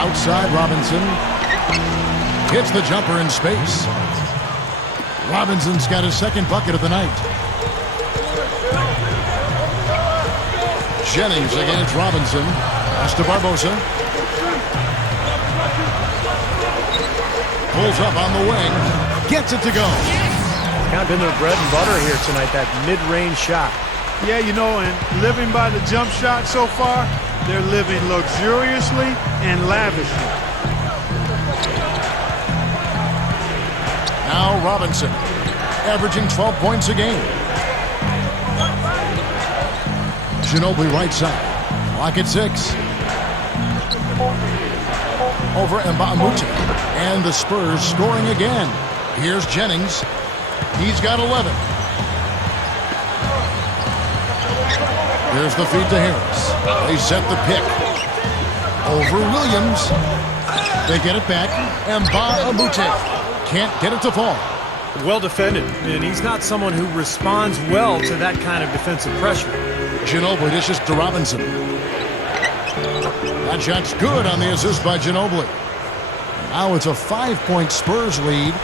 Outside Robinson. Hits the jumper in space. Robinson's got his 2nd bucket of the night. Jennings against Robinson. Pass to Barbosa. Pulls up on the wing. Gets it to go. It's kind of been their bread and butter here tonight, that mid-range shot. Yeah, you know, and living by the jump shot so far, they're living luxuriously and lavishly. Now Robinson, averaging 12 points a game. Ginobili right side. Clock at 6. Over Mbamute. And the Spurs scoring again. Here's Jennings. He's got 11. Here's the feed to Harris. They set the pick. Over Williams. They get it back. Mbamute can't get it to fall. Well defended, and he's not someone who responds well to that kind of defensive pressure. Ginobili dishes to Robinson. That shot's good on the assist by Ginobili. Now it's a 5-point Spurs lead.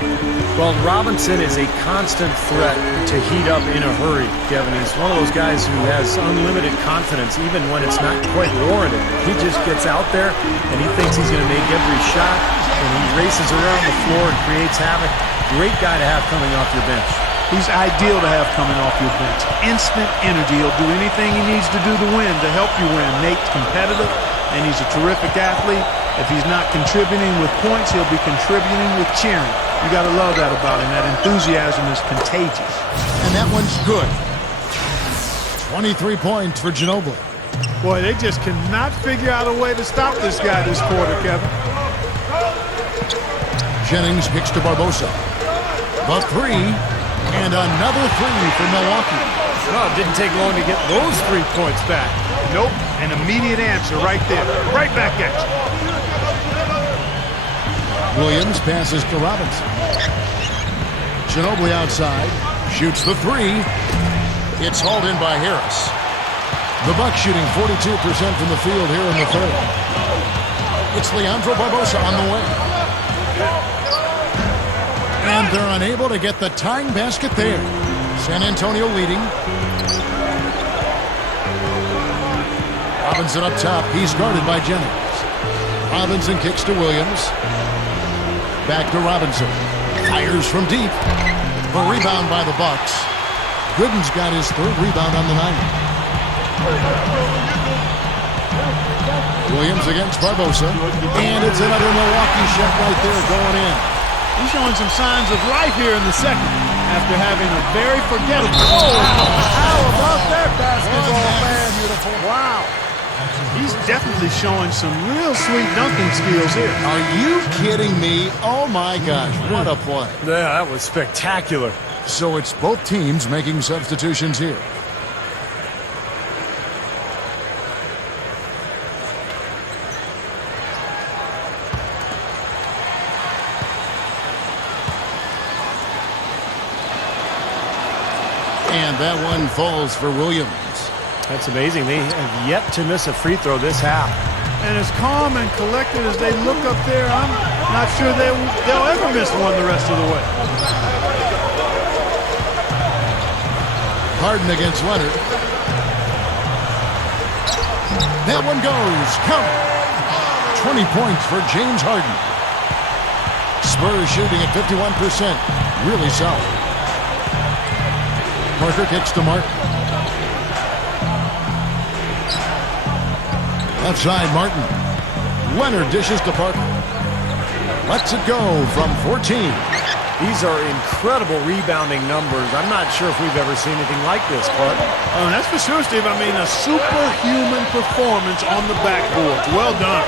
Well, Robinson is a constant threat to heat up in a hurry, Kevin. He's one of those guys who has unlimited confidence, even when it's not quite warranted. He just gets out there, and he thinks he's going to make every shot, and he races around the floor and creates havoc. Great guy to have coming off your bench. He's ideal to have coming off your bench. Instant energy. He'll do anything he needs to do to win, to help you win. Nate's competitive, and he's a terrific athlete. If he's not contributing with points, he'll be contributing with cheering. You got to love that about him. That enthusiasm is contagious. And that one's good. 23 points for Ginobili. Boy, they just cannot figure out a way to stop this guy this quarter, Kevin. Jennings kicks to Barbosa. The 3, and another 3 for Milwaukee. Well, it didn't take long to get those 3 points back. Nope, an immediate answer right there. Right back at you. Williams passes to Robinson. Ginobili outside. Shoots the 3. It's hauled in by Harris. The Bucks shooting 42% from the field here in the 3rd. It's Leandro Barbosa on the way. And they're unable to get the tying basket there. San Antonio leading. Robinson up top. He's guarded by Jennings. Robinson kicks to Williams. Back to Robinson. Fires from deep. The rebound by the Bucks. Gooden's got his 3rd rebound on the night. Williams against Barbosa. And it's another Milwaukee shot right there going in. He's showing some signs of life here in the second after having a very forgettable. Oh, how about that basketball, man? Beautiful. Wow. He's definitely showing some real sweet dunking skills here. Are you kidding me? Oh, my gosh. What a play. Yeah, that was spectacular. So it's both teams making substitutions here. And that one falls for Williams. That's amazing. They have yet to miss a free throw this half. And as calm and collected as they look up there, I'm not sure they'll ever miss one the rest of the way. Harden against Leonard. That one goes. Count. 20 points for James Harden. Spurs shooting at 51%. Really solid. Parker kicks to Martin. Left side, Martin. Leonard dishes to Parker. Lets it go from 14. These are incredible rebounding numbers. I'm not sure if we've ever seen anything like this, Clark. Oh, that's for sure, Steve. I mean, a superhuman performance on the backboard. Well done.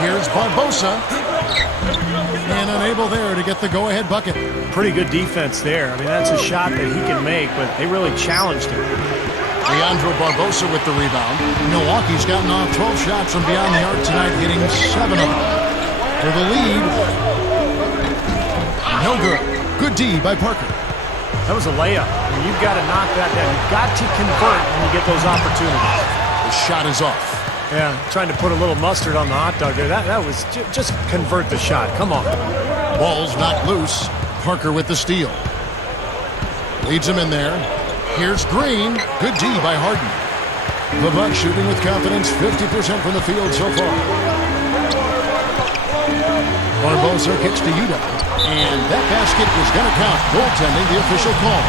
Here's Barbosa. And unable there to get the go-ahead bucket. Pretty good defense there. I mean, that's a shot that he can make, but they really challenged him. Leandro Barbosa with the rebound. Milwaukee's gotten off 12 shots from beyond the arc tonight, hitting 7 of them. For the lead. No good. Good D by Parker. That was a layup. I mean, you've got to knock that down. You've got to convert when you get those opportunities. The shot is off. Yeah, trying to put a little mustard on the hot dog there. That was just convert the shot. Come on. Ball's knocked loose. Parker with the steal. Leads him in there. Here's Green. Good D by Harden. The Bucks shooting with confidence, 50% from the field so far. Barbosa kicks to Yuta. And that basket is going to count. Goaltending, the official call.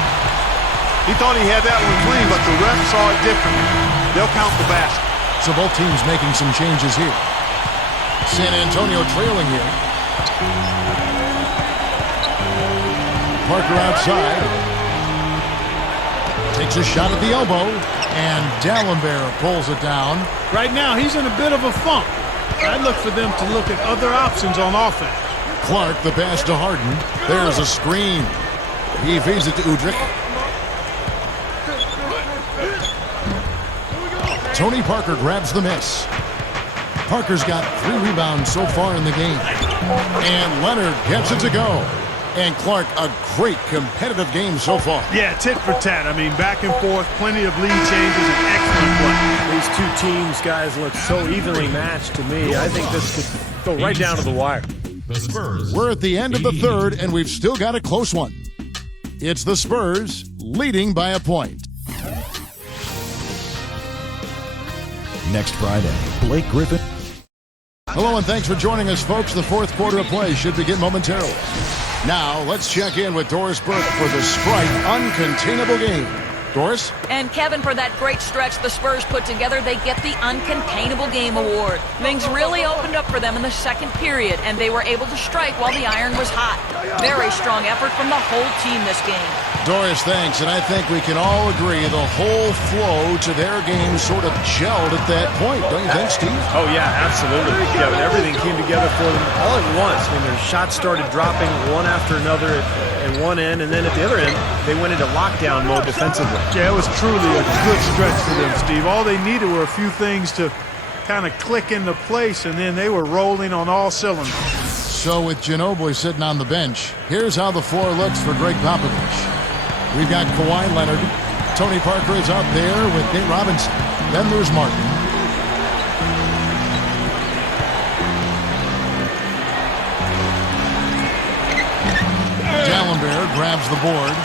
He thought he had that one clean, but the ref saw it differently. They'll count the basket. So both teams making some changes here. San Antonio trailing here. Parker outside. Takes a shot at the elbow. And D'Alembert pulls it down. Right now, he's in a bit of a funk. I'd look for them to look at other options on offense. Clark, the pass to Harden. There's a screen. He feeds it to Udrich. Tony Parker grabs the miss. Parker's got 3 rebounds so far in the game. And Leonard gets it to go. And Clark, a great competitive game so far. Yeah, tit for tat. I mean, back and forth, plenty of lead changes, and excellent play. These two teams, guys, look so evenly matched to me. I think this could go right down to the wire. We're at the end of the third, and we've still got a close one. It's the Spurs leading by a point. Next Friday, Blake Griffin. Hello, and thanks for joining us, folks. The fourth quarter of play should begin momentarily. Now, let's check in with Doris Burke for the Sprite Uncontainable Game. Doris? And Kevin, for that great stretch the Spurs put together, they get the Uncontainable Game Award. Things really opened up for them in the second period, and they were able to strike while the iron was hot. Very strong effort from the whole team this game. Doris, thanks. And I think we can all agree the whole flow to their game sort of gelled at that point. Don't you think, Steve? Oh, yeah, absolutely, Kevin. Everything came together for them all at once. I mean, their shots started dropping one after another at one end, and then at the other end, they went into lockdown mode defensively. Yeah, it was truly a good stretch for them, Steve. All they needed were a few things to kind of click into place, and then they were rolling on all cylinders. So with Ginobili sitting on the bench, here's how the floor looks for Greg Popovich. We've got Kawhi Leonard. Tony Parker is out there with Nate Robinson. Then there's Martin. D'Alembert grabs the board.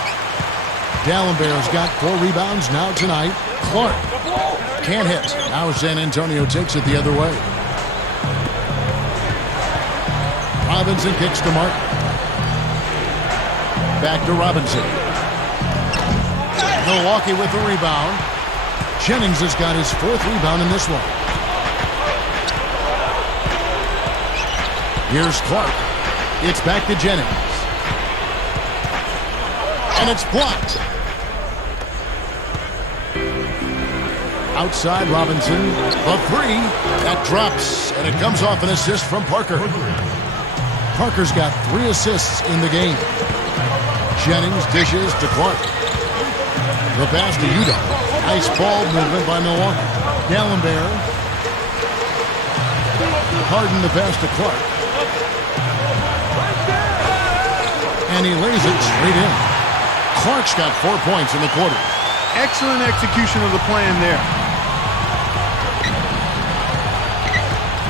D'Alembert's got 4 rebounds now tonight. Clark can't hit. Now San Antonio takes it the other way. Robinson kicks to Martin. Back to Robinson. Milwaukee with the rebound. Jennings has got his 4th rebound in this one. Here's Clark. It's back to Jennings. And it's blocked. Outside Robinson. The 3. That drops. And it comes off an assist from Parker. Parker's got 3 assists in the game. Jennings dishes to Clark. The pass to Udo. Nice ball movement by Milwaukee. D'Alembert. Harden the pass to Clark. And he lays it straight in. Clark's got 4 points in the quarter. Excellent execution of the plan there.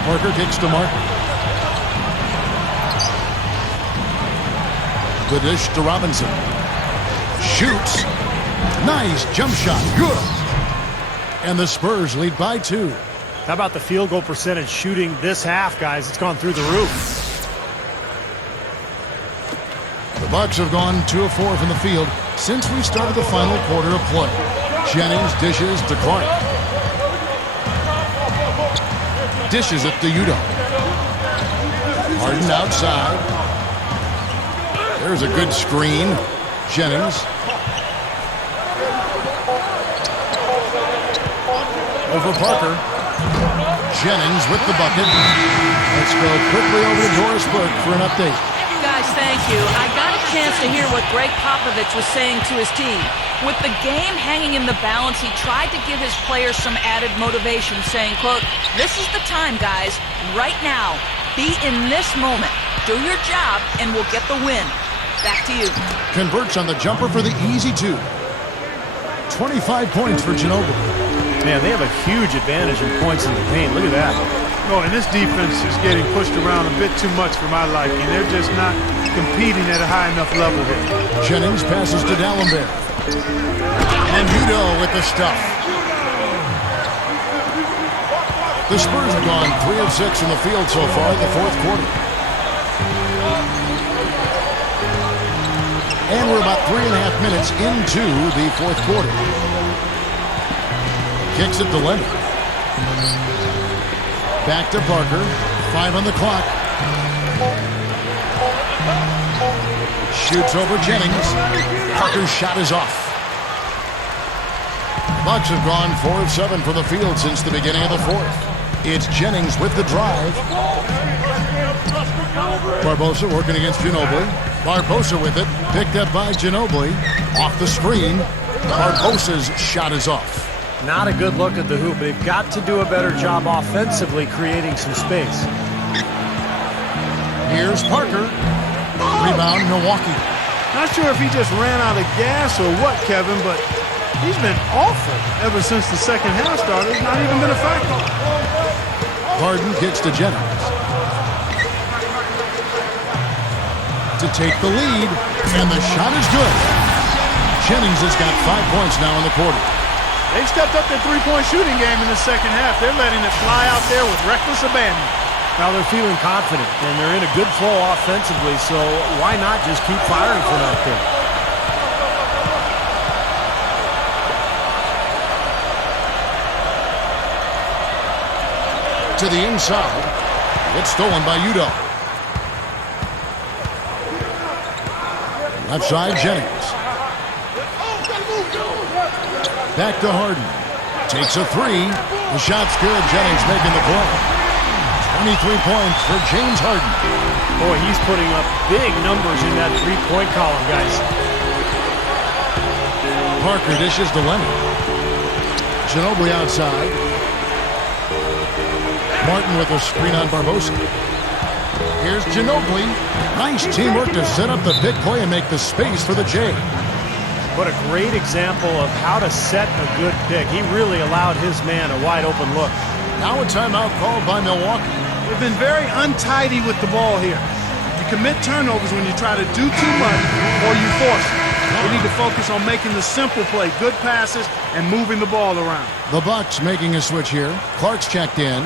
Parker kicks to Martin. The dish to Robinson. Shoots. Nice jump shot. Good. And the Spurs lead by 2. How about the field goal percentage shooting this half, guys? It's gone through the roof. The Bucks have gone 2 of 4 from the field since we started the final quarter of play. Jennings dishes to Clark. Dishes it to Udo. Harden outside. There's a good screen. Jennings. Over Parker. Jennings with the bucket. Let's go quickly over to Doris Burke for an update. Guys, thank you. I got a chance to hear what Greg Popovich was saying to his team. With the game hanging in the balance, he tried to give his players some added motivation, saying, quote, "This is the time, guys. Right now. Be in this moment. Do your job, and we'll get the win." Back to you. Converts on the jumper for the easy 2. 25 points for Ginobili. Man, they have a huge advantage in points in the paint. Look at that. Oh, and this defense is getting pushed around a bit too much for my liking. They're just not competing at a high enough level here. Jennings passes to D'Alembert. And Udo with the stuff. The Spurs have gone 3 of 6 in the field so far in the 4th quarter. And we're about 3.5 minutes into the 4th quarter. Kicks it to Leonard. Back to Parker. 5 on the clock. Shoots over Jennings. Parker's shot is off. Bucks have gone 4 of 7 from the field since the beginning of the 4th. It's Jennings with the drive. Barbosa working against Ginobili. Barbosa with it. Picked up by Ginobili. Off the screen. Barbosa's shot is off. Not a good look at the hoop. They've got to do a better job offensively creating some space. Here's Parker. Rebound, Milwaukee. Not sure if he just ran out of gas or what, Kevin, but he's been awful ever since the second half started. It's not even been a factor. Harden kicks to Jennings. To take the lead, and the shot is good. Jennings has got 5 points now in the quarter. They've stepped up their three-point shooting game in the second half. They're letting it fly out there with reckless abandon. Now they're feeling confident, and they're in a good flow offensively, so why not just keep firing from out there? To the inside. It's stolen by Udo. Left side, Jennings. Back to Harden. Takes a 3. The shot's good. Jennings making the play. 23 points for James Harden. Boy, he's putting up big numbers in that three-point column, guys. Parker dishes to Leonard. Ginobili outside. Martin with a screen on Barbosa. Here's Ginobili. Nice teamwork to set up the big play and make the space for the J. What a great example of how to set a good pick. He really allowed his man a wide-open look. Now a timeout called by Milwaukee. They've been very untidy with the ball here. You commit turnovers when you try to do too much or you force it. They need to focus on making the simple play, good passes, and moving the ball around. The Bucks making a switch here. Clark's checked in.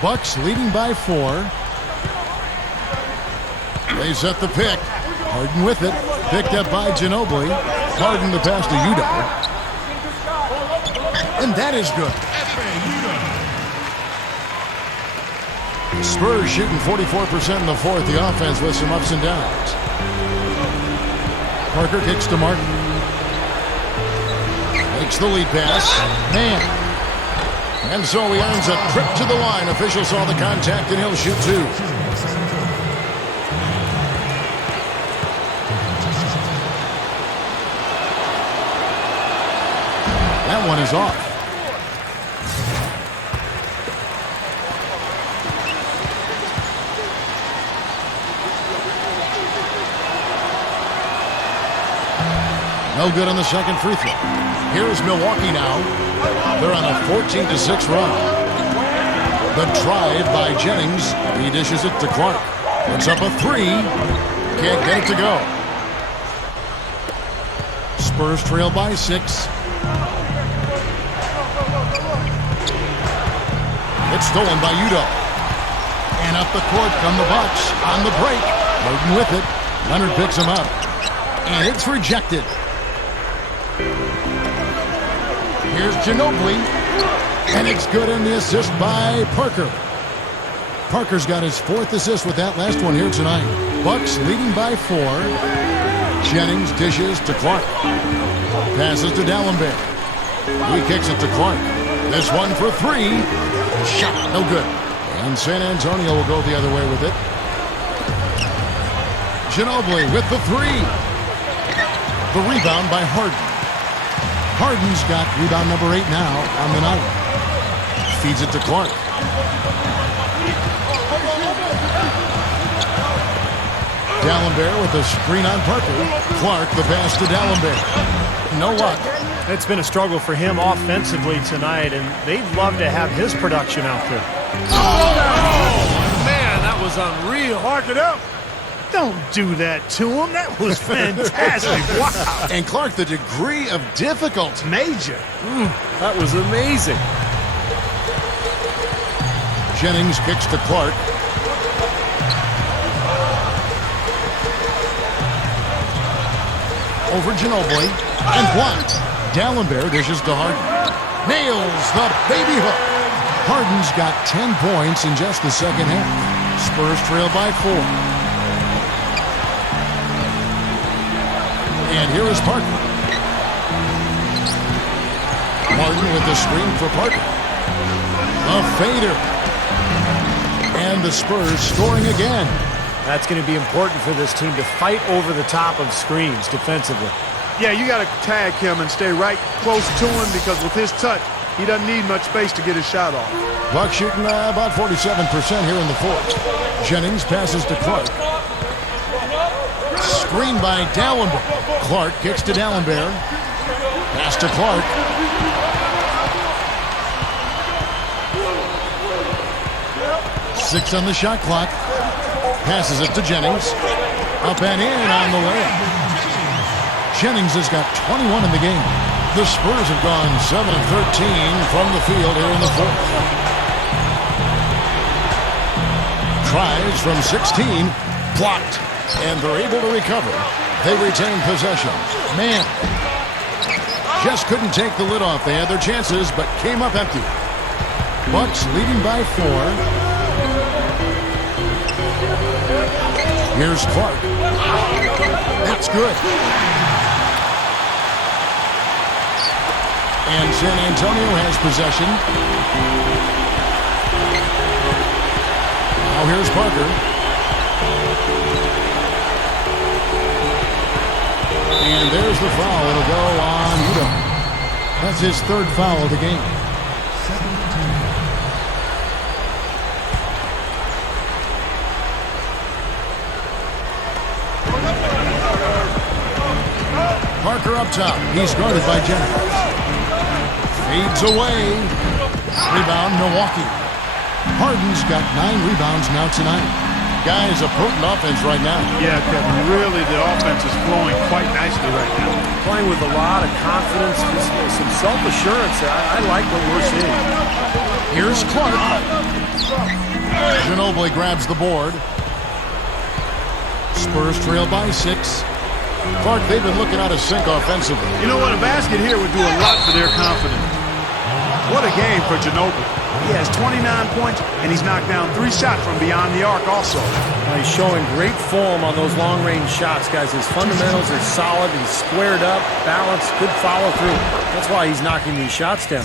Bucks leading by 4. They set the pick. Harden with it. Picked up by Ginobili. Harden the pass to Udo. And that is good. Spurs shooting 44% in the fourth. The offense with some ups and downs. Parker kicks to Martin. Makes the lead pass. Man. And so he earns a trip to the line. Official saw the contact and he'll shoot two. That one is off. No good on the second free throw. Here's Milwaukee now. They're on a 14-6 run. The drive by Jennings. He dishes it to Clark. Puts up a three. Can't get it to go. Spurs trail by 6. It's stolen by Udo. And up the court come the Bucks on the break. Harden with it. Leonard picks him up. And it's rejected. Here's Ginobili. And it's good in the assist by Parker. Parker's got his 4th assist with that last one here tonight. Bucks leading by 4. Jennings dishes to Clark. Passes to D'Alembert. He kicks it to Clark. This one for 3. Shot, no good. And San Antonio will go the other way with it. Ginobili with the 3. The rebound by Harden. Harden's got rebound number 8 now on the night. Feeds it to Clark. D'Alembert with a screen on Parker. Clark the pass to D'Alembert. No luck. It's been a struggle for him offensively tonight, and they'd love to have his production out there. Oh, man, that was unreal. Mark it up. Don't do that to him. That was fantastic. Wow. And Clark, the degree of difficulty. Major. That was amazing. Jennings kicks to Clark. Over Ginobili. And blocked. D'Alembert dishes to Harden. Nails the baby hook. Harden's got 10 points in just the second half. Spurs trail by 4. And here is Parker. Martin with the screen for Parker. A fader. And the Spurs scoring again. That's going to be important for this team to fight over the top of screens defensively. Yeah, you got to tag him and stay right close to him because with his touch, he doesn't need much space to get his shot off. Bucks shooting about 47% here in the fourth. Jennings passes to Clark. Screen by D'Alembert. Clark kicks to D'Alembert. Pass to Clark. Six on the shot clock. Passes it to Jennings. Up and in on the layup. Jennings has got 21 in the game. The Spurs have gone 7 of 13 from the field here in the fourth. Tries from 16. Blocked. And they're able to recover. They retain possession. Man, just couldn't take the lid off. They had their chances, but came up empty. Bucks leading by 4. Here's Clark. That's good. And San Antonio has possession. Now here's Parker. And there's the foul. It'll go on Udo. That's his 3rd foul of the game. Parker up top. He's guarded by Jennings. Fades away. Rebound, Milwaukee. Harden's got 9 rebounds now tonight. Guys, a potent offense right now. Yeah, Kevin, really the offense is flowing quite nicely right now. Playing with a lot of confidence, some self-assurance. I like what we're seeing. Here's Clark. Ginobili grabs the board. Spurs trail by 6. Clark, they've been looking out of sync offensively. You know what? A basket here would do a lot for their confidence. What a game for Ginobili. He has 29 points, and he's knocked down 3 shots from beyond the arc also. He's showing great form on those long-range shots, guys. His fundamentals are solid. He's squared up, balanced, good follow-through. That's why he's knocking these shots down.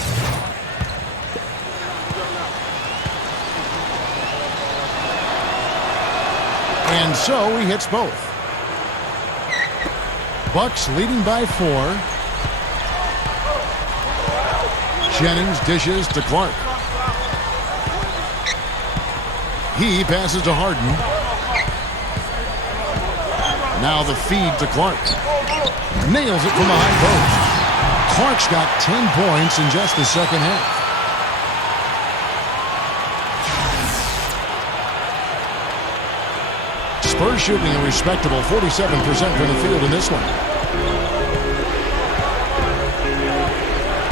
And so he hits both. Bucks leading by 4. Jennings dishes to Clark. He passes to Harden. Now the feed to Clark. Nails it from the high post. Clark's got 10 points in just the second half. Spurs shooting a respectable 47% from the field in this one.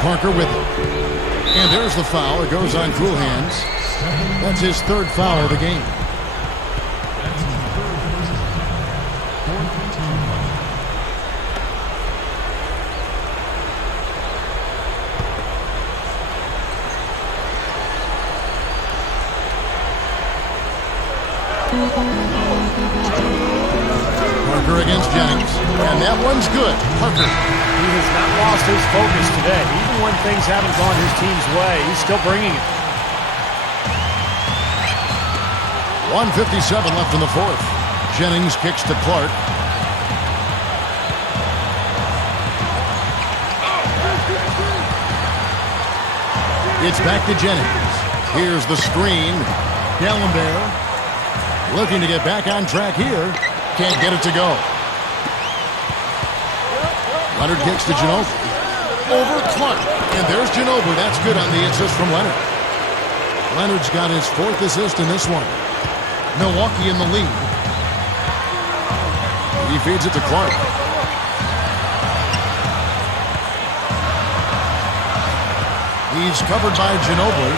Parker with it. And there's the foul. It goes on cool hands. That's his 3rd foul of the game. Parker against Jennings. And that one's good. Parker. He has not lost his focus today. Even when things haven't gone his team's way, he's still bringing it. 1:57 left in the 4th. Jennings kicks to Clark. It's back to Jennings. Here's the screen. Gallenberg looking to get back on track here. Can't get it to go. Leonard kicks to Ginobili. Over Clark. And there's Ginobili. That's good on the assist from Leonard. Leonard's got his 4th assist in this one. Milwaukee in the lead. He feeds it to Clark. He's covered by Ginobili.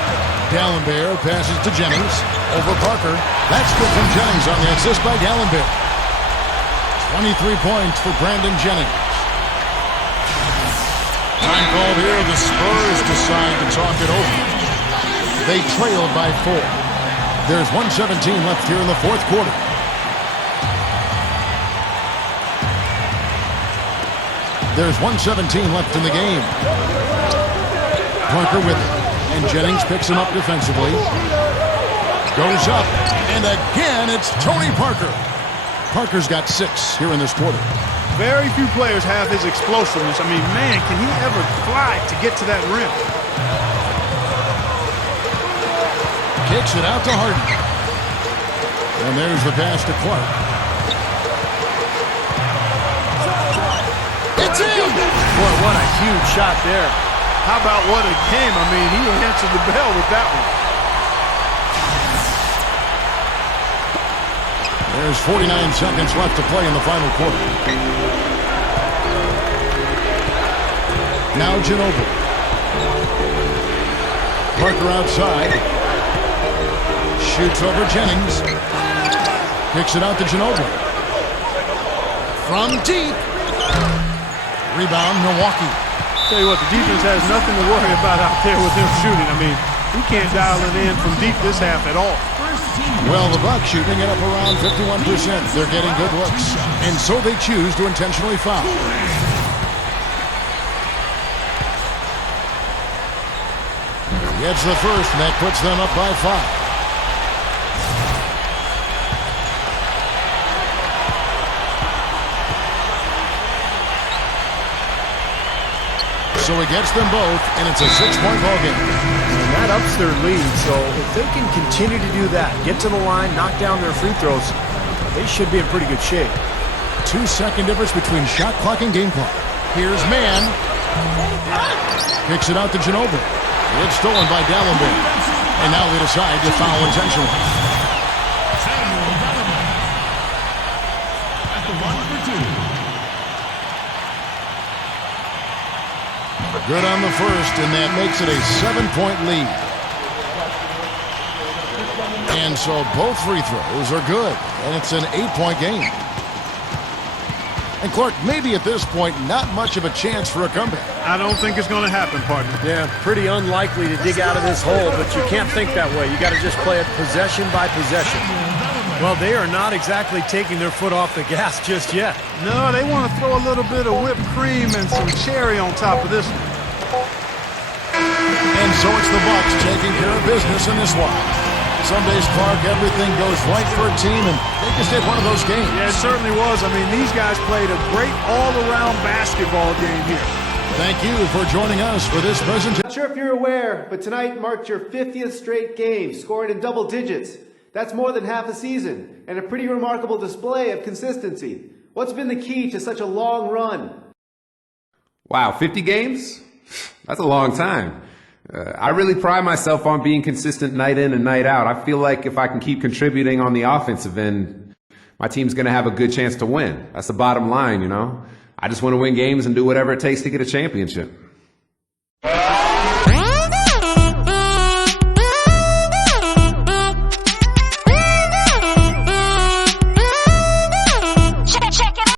Gallenberg passes to Jennings. Over Parker. That's good from Jennings on the assist by Gallenberg. 23 points for Brandon Jennings. Time called here. The Spurs decide to talk it over. They trailed by 4. There's 1:17 left here in the 4th quarter. There's 1:17 left in the game. Parker with it. And Jennings picks him up defensively. Goes up. And again, it's Tony Parker. Parker's got 6 here in this quarter. Very few players have his explosiveness. I mean, man, can he ever fly to get to that rim? Kicks it out to Harden. And there's the pass to Clark. It's in! Boy, what a huge shot there. How about what a game? I mean, he answered the bell with that one. There's 49 seconds left to play in the final quarter. Now Ginobili. Parker outside. Shoots over Jennings. Kicks it out to Ginobili. From deep. Rebound, Milwaukee. Tell you what, the defense has nothing to worry about out there with them shooting. I mean, we can't dial it in from deep this half at all. Well, the Bucks shooting it up around 51%. They're getting good looks. And so they choose to intentionally foul. Gets the first, and that puts them up by 5. So it gets them both, and it's a 6-point ball game. And that ups their lead, so if they can continue to do that, get to the line, knock down their free throws, they should be in pretty good shape. 2-second difference between shot clock and game clock. Here's Mann. Kicks it out to Ginobili. It's stolen by Gallenberg. And now they decide to foul intentionally. At the line for 2. Good on the first, and that makes it a 7-point lead. And so both free throws are good, and it's an 8-point game. And Clark, maybe at this point, not much of a chance for a comeback. I don't think it's going to happen, partner. Yeah, pretty unlikely to dig out of this hole, but you can't think that way. You got to just play it possession by possession. Well, they are not exactly taking their foot off the gas just yet. No, they want to throw a little bit of whipped cream and some cherry on top of this one. And so it's the Bucks taking care of business in this one. Some days, Clark, everything goes right for a team, and they just had one of those games. Yeah, it certainly was. I mean, these guys played a great all-around basketball game here. Thank you for joining us for this presentation. Not sure if you're aware, but tonight marked your 50th straight game, scoring in double digits. That's more than half a season, and a pretty remarkable display of consistency. What's been the key to such a long run? Wow, 50 games? That's a long time. I really pride myself on being consistent night in and night out. I feel like if I can keep contributing on the offensive end, my team's going to have a good chance to win. That's the bottom line, you know. I just want to win games and do whatever it takes to get a championship.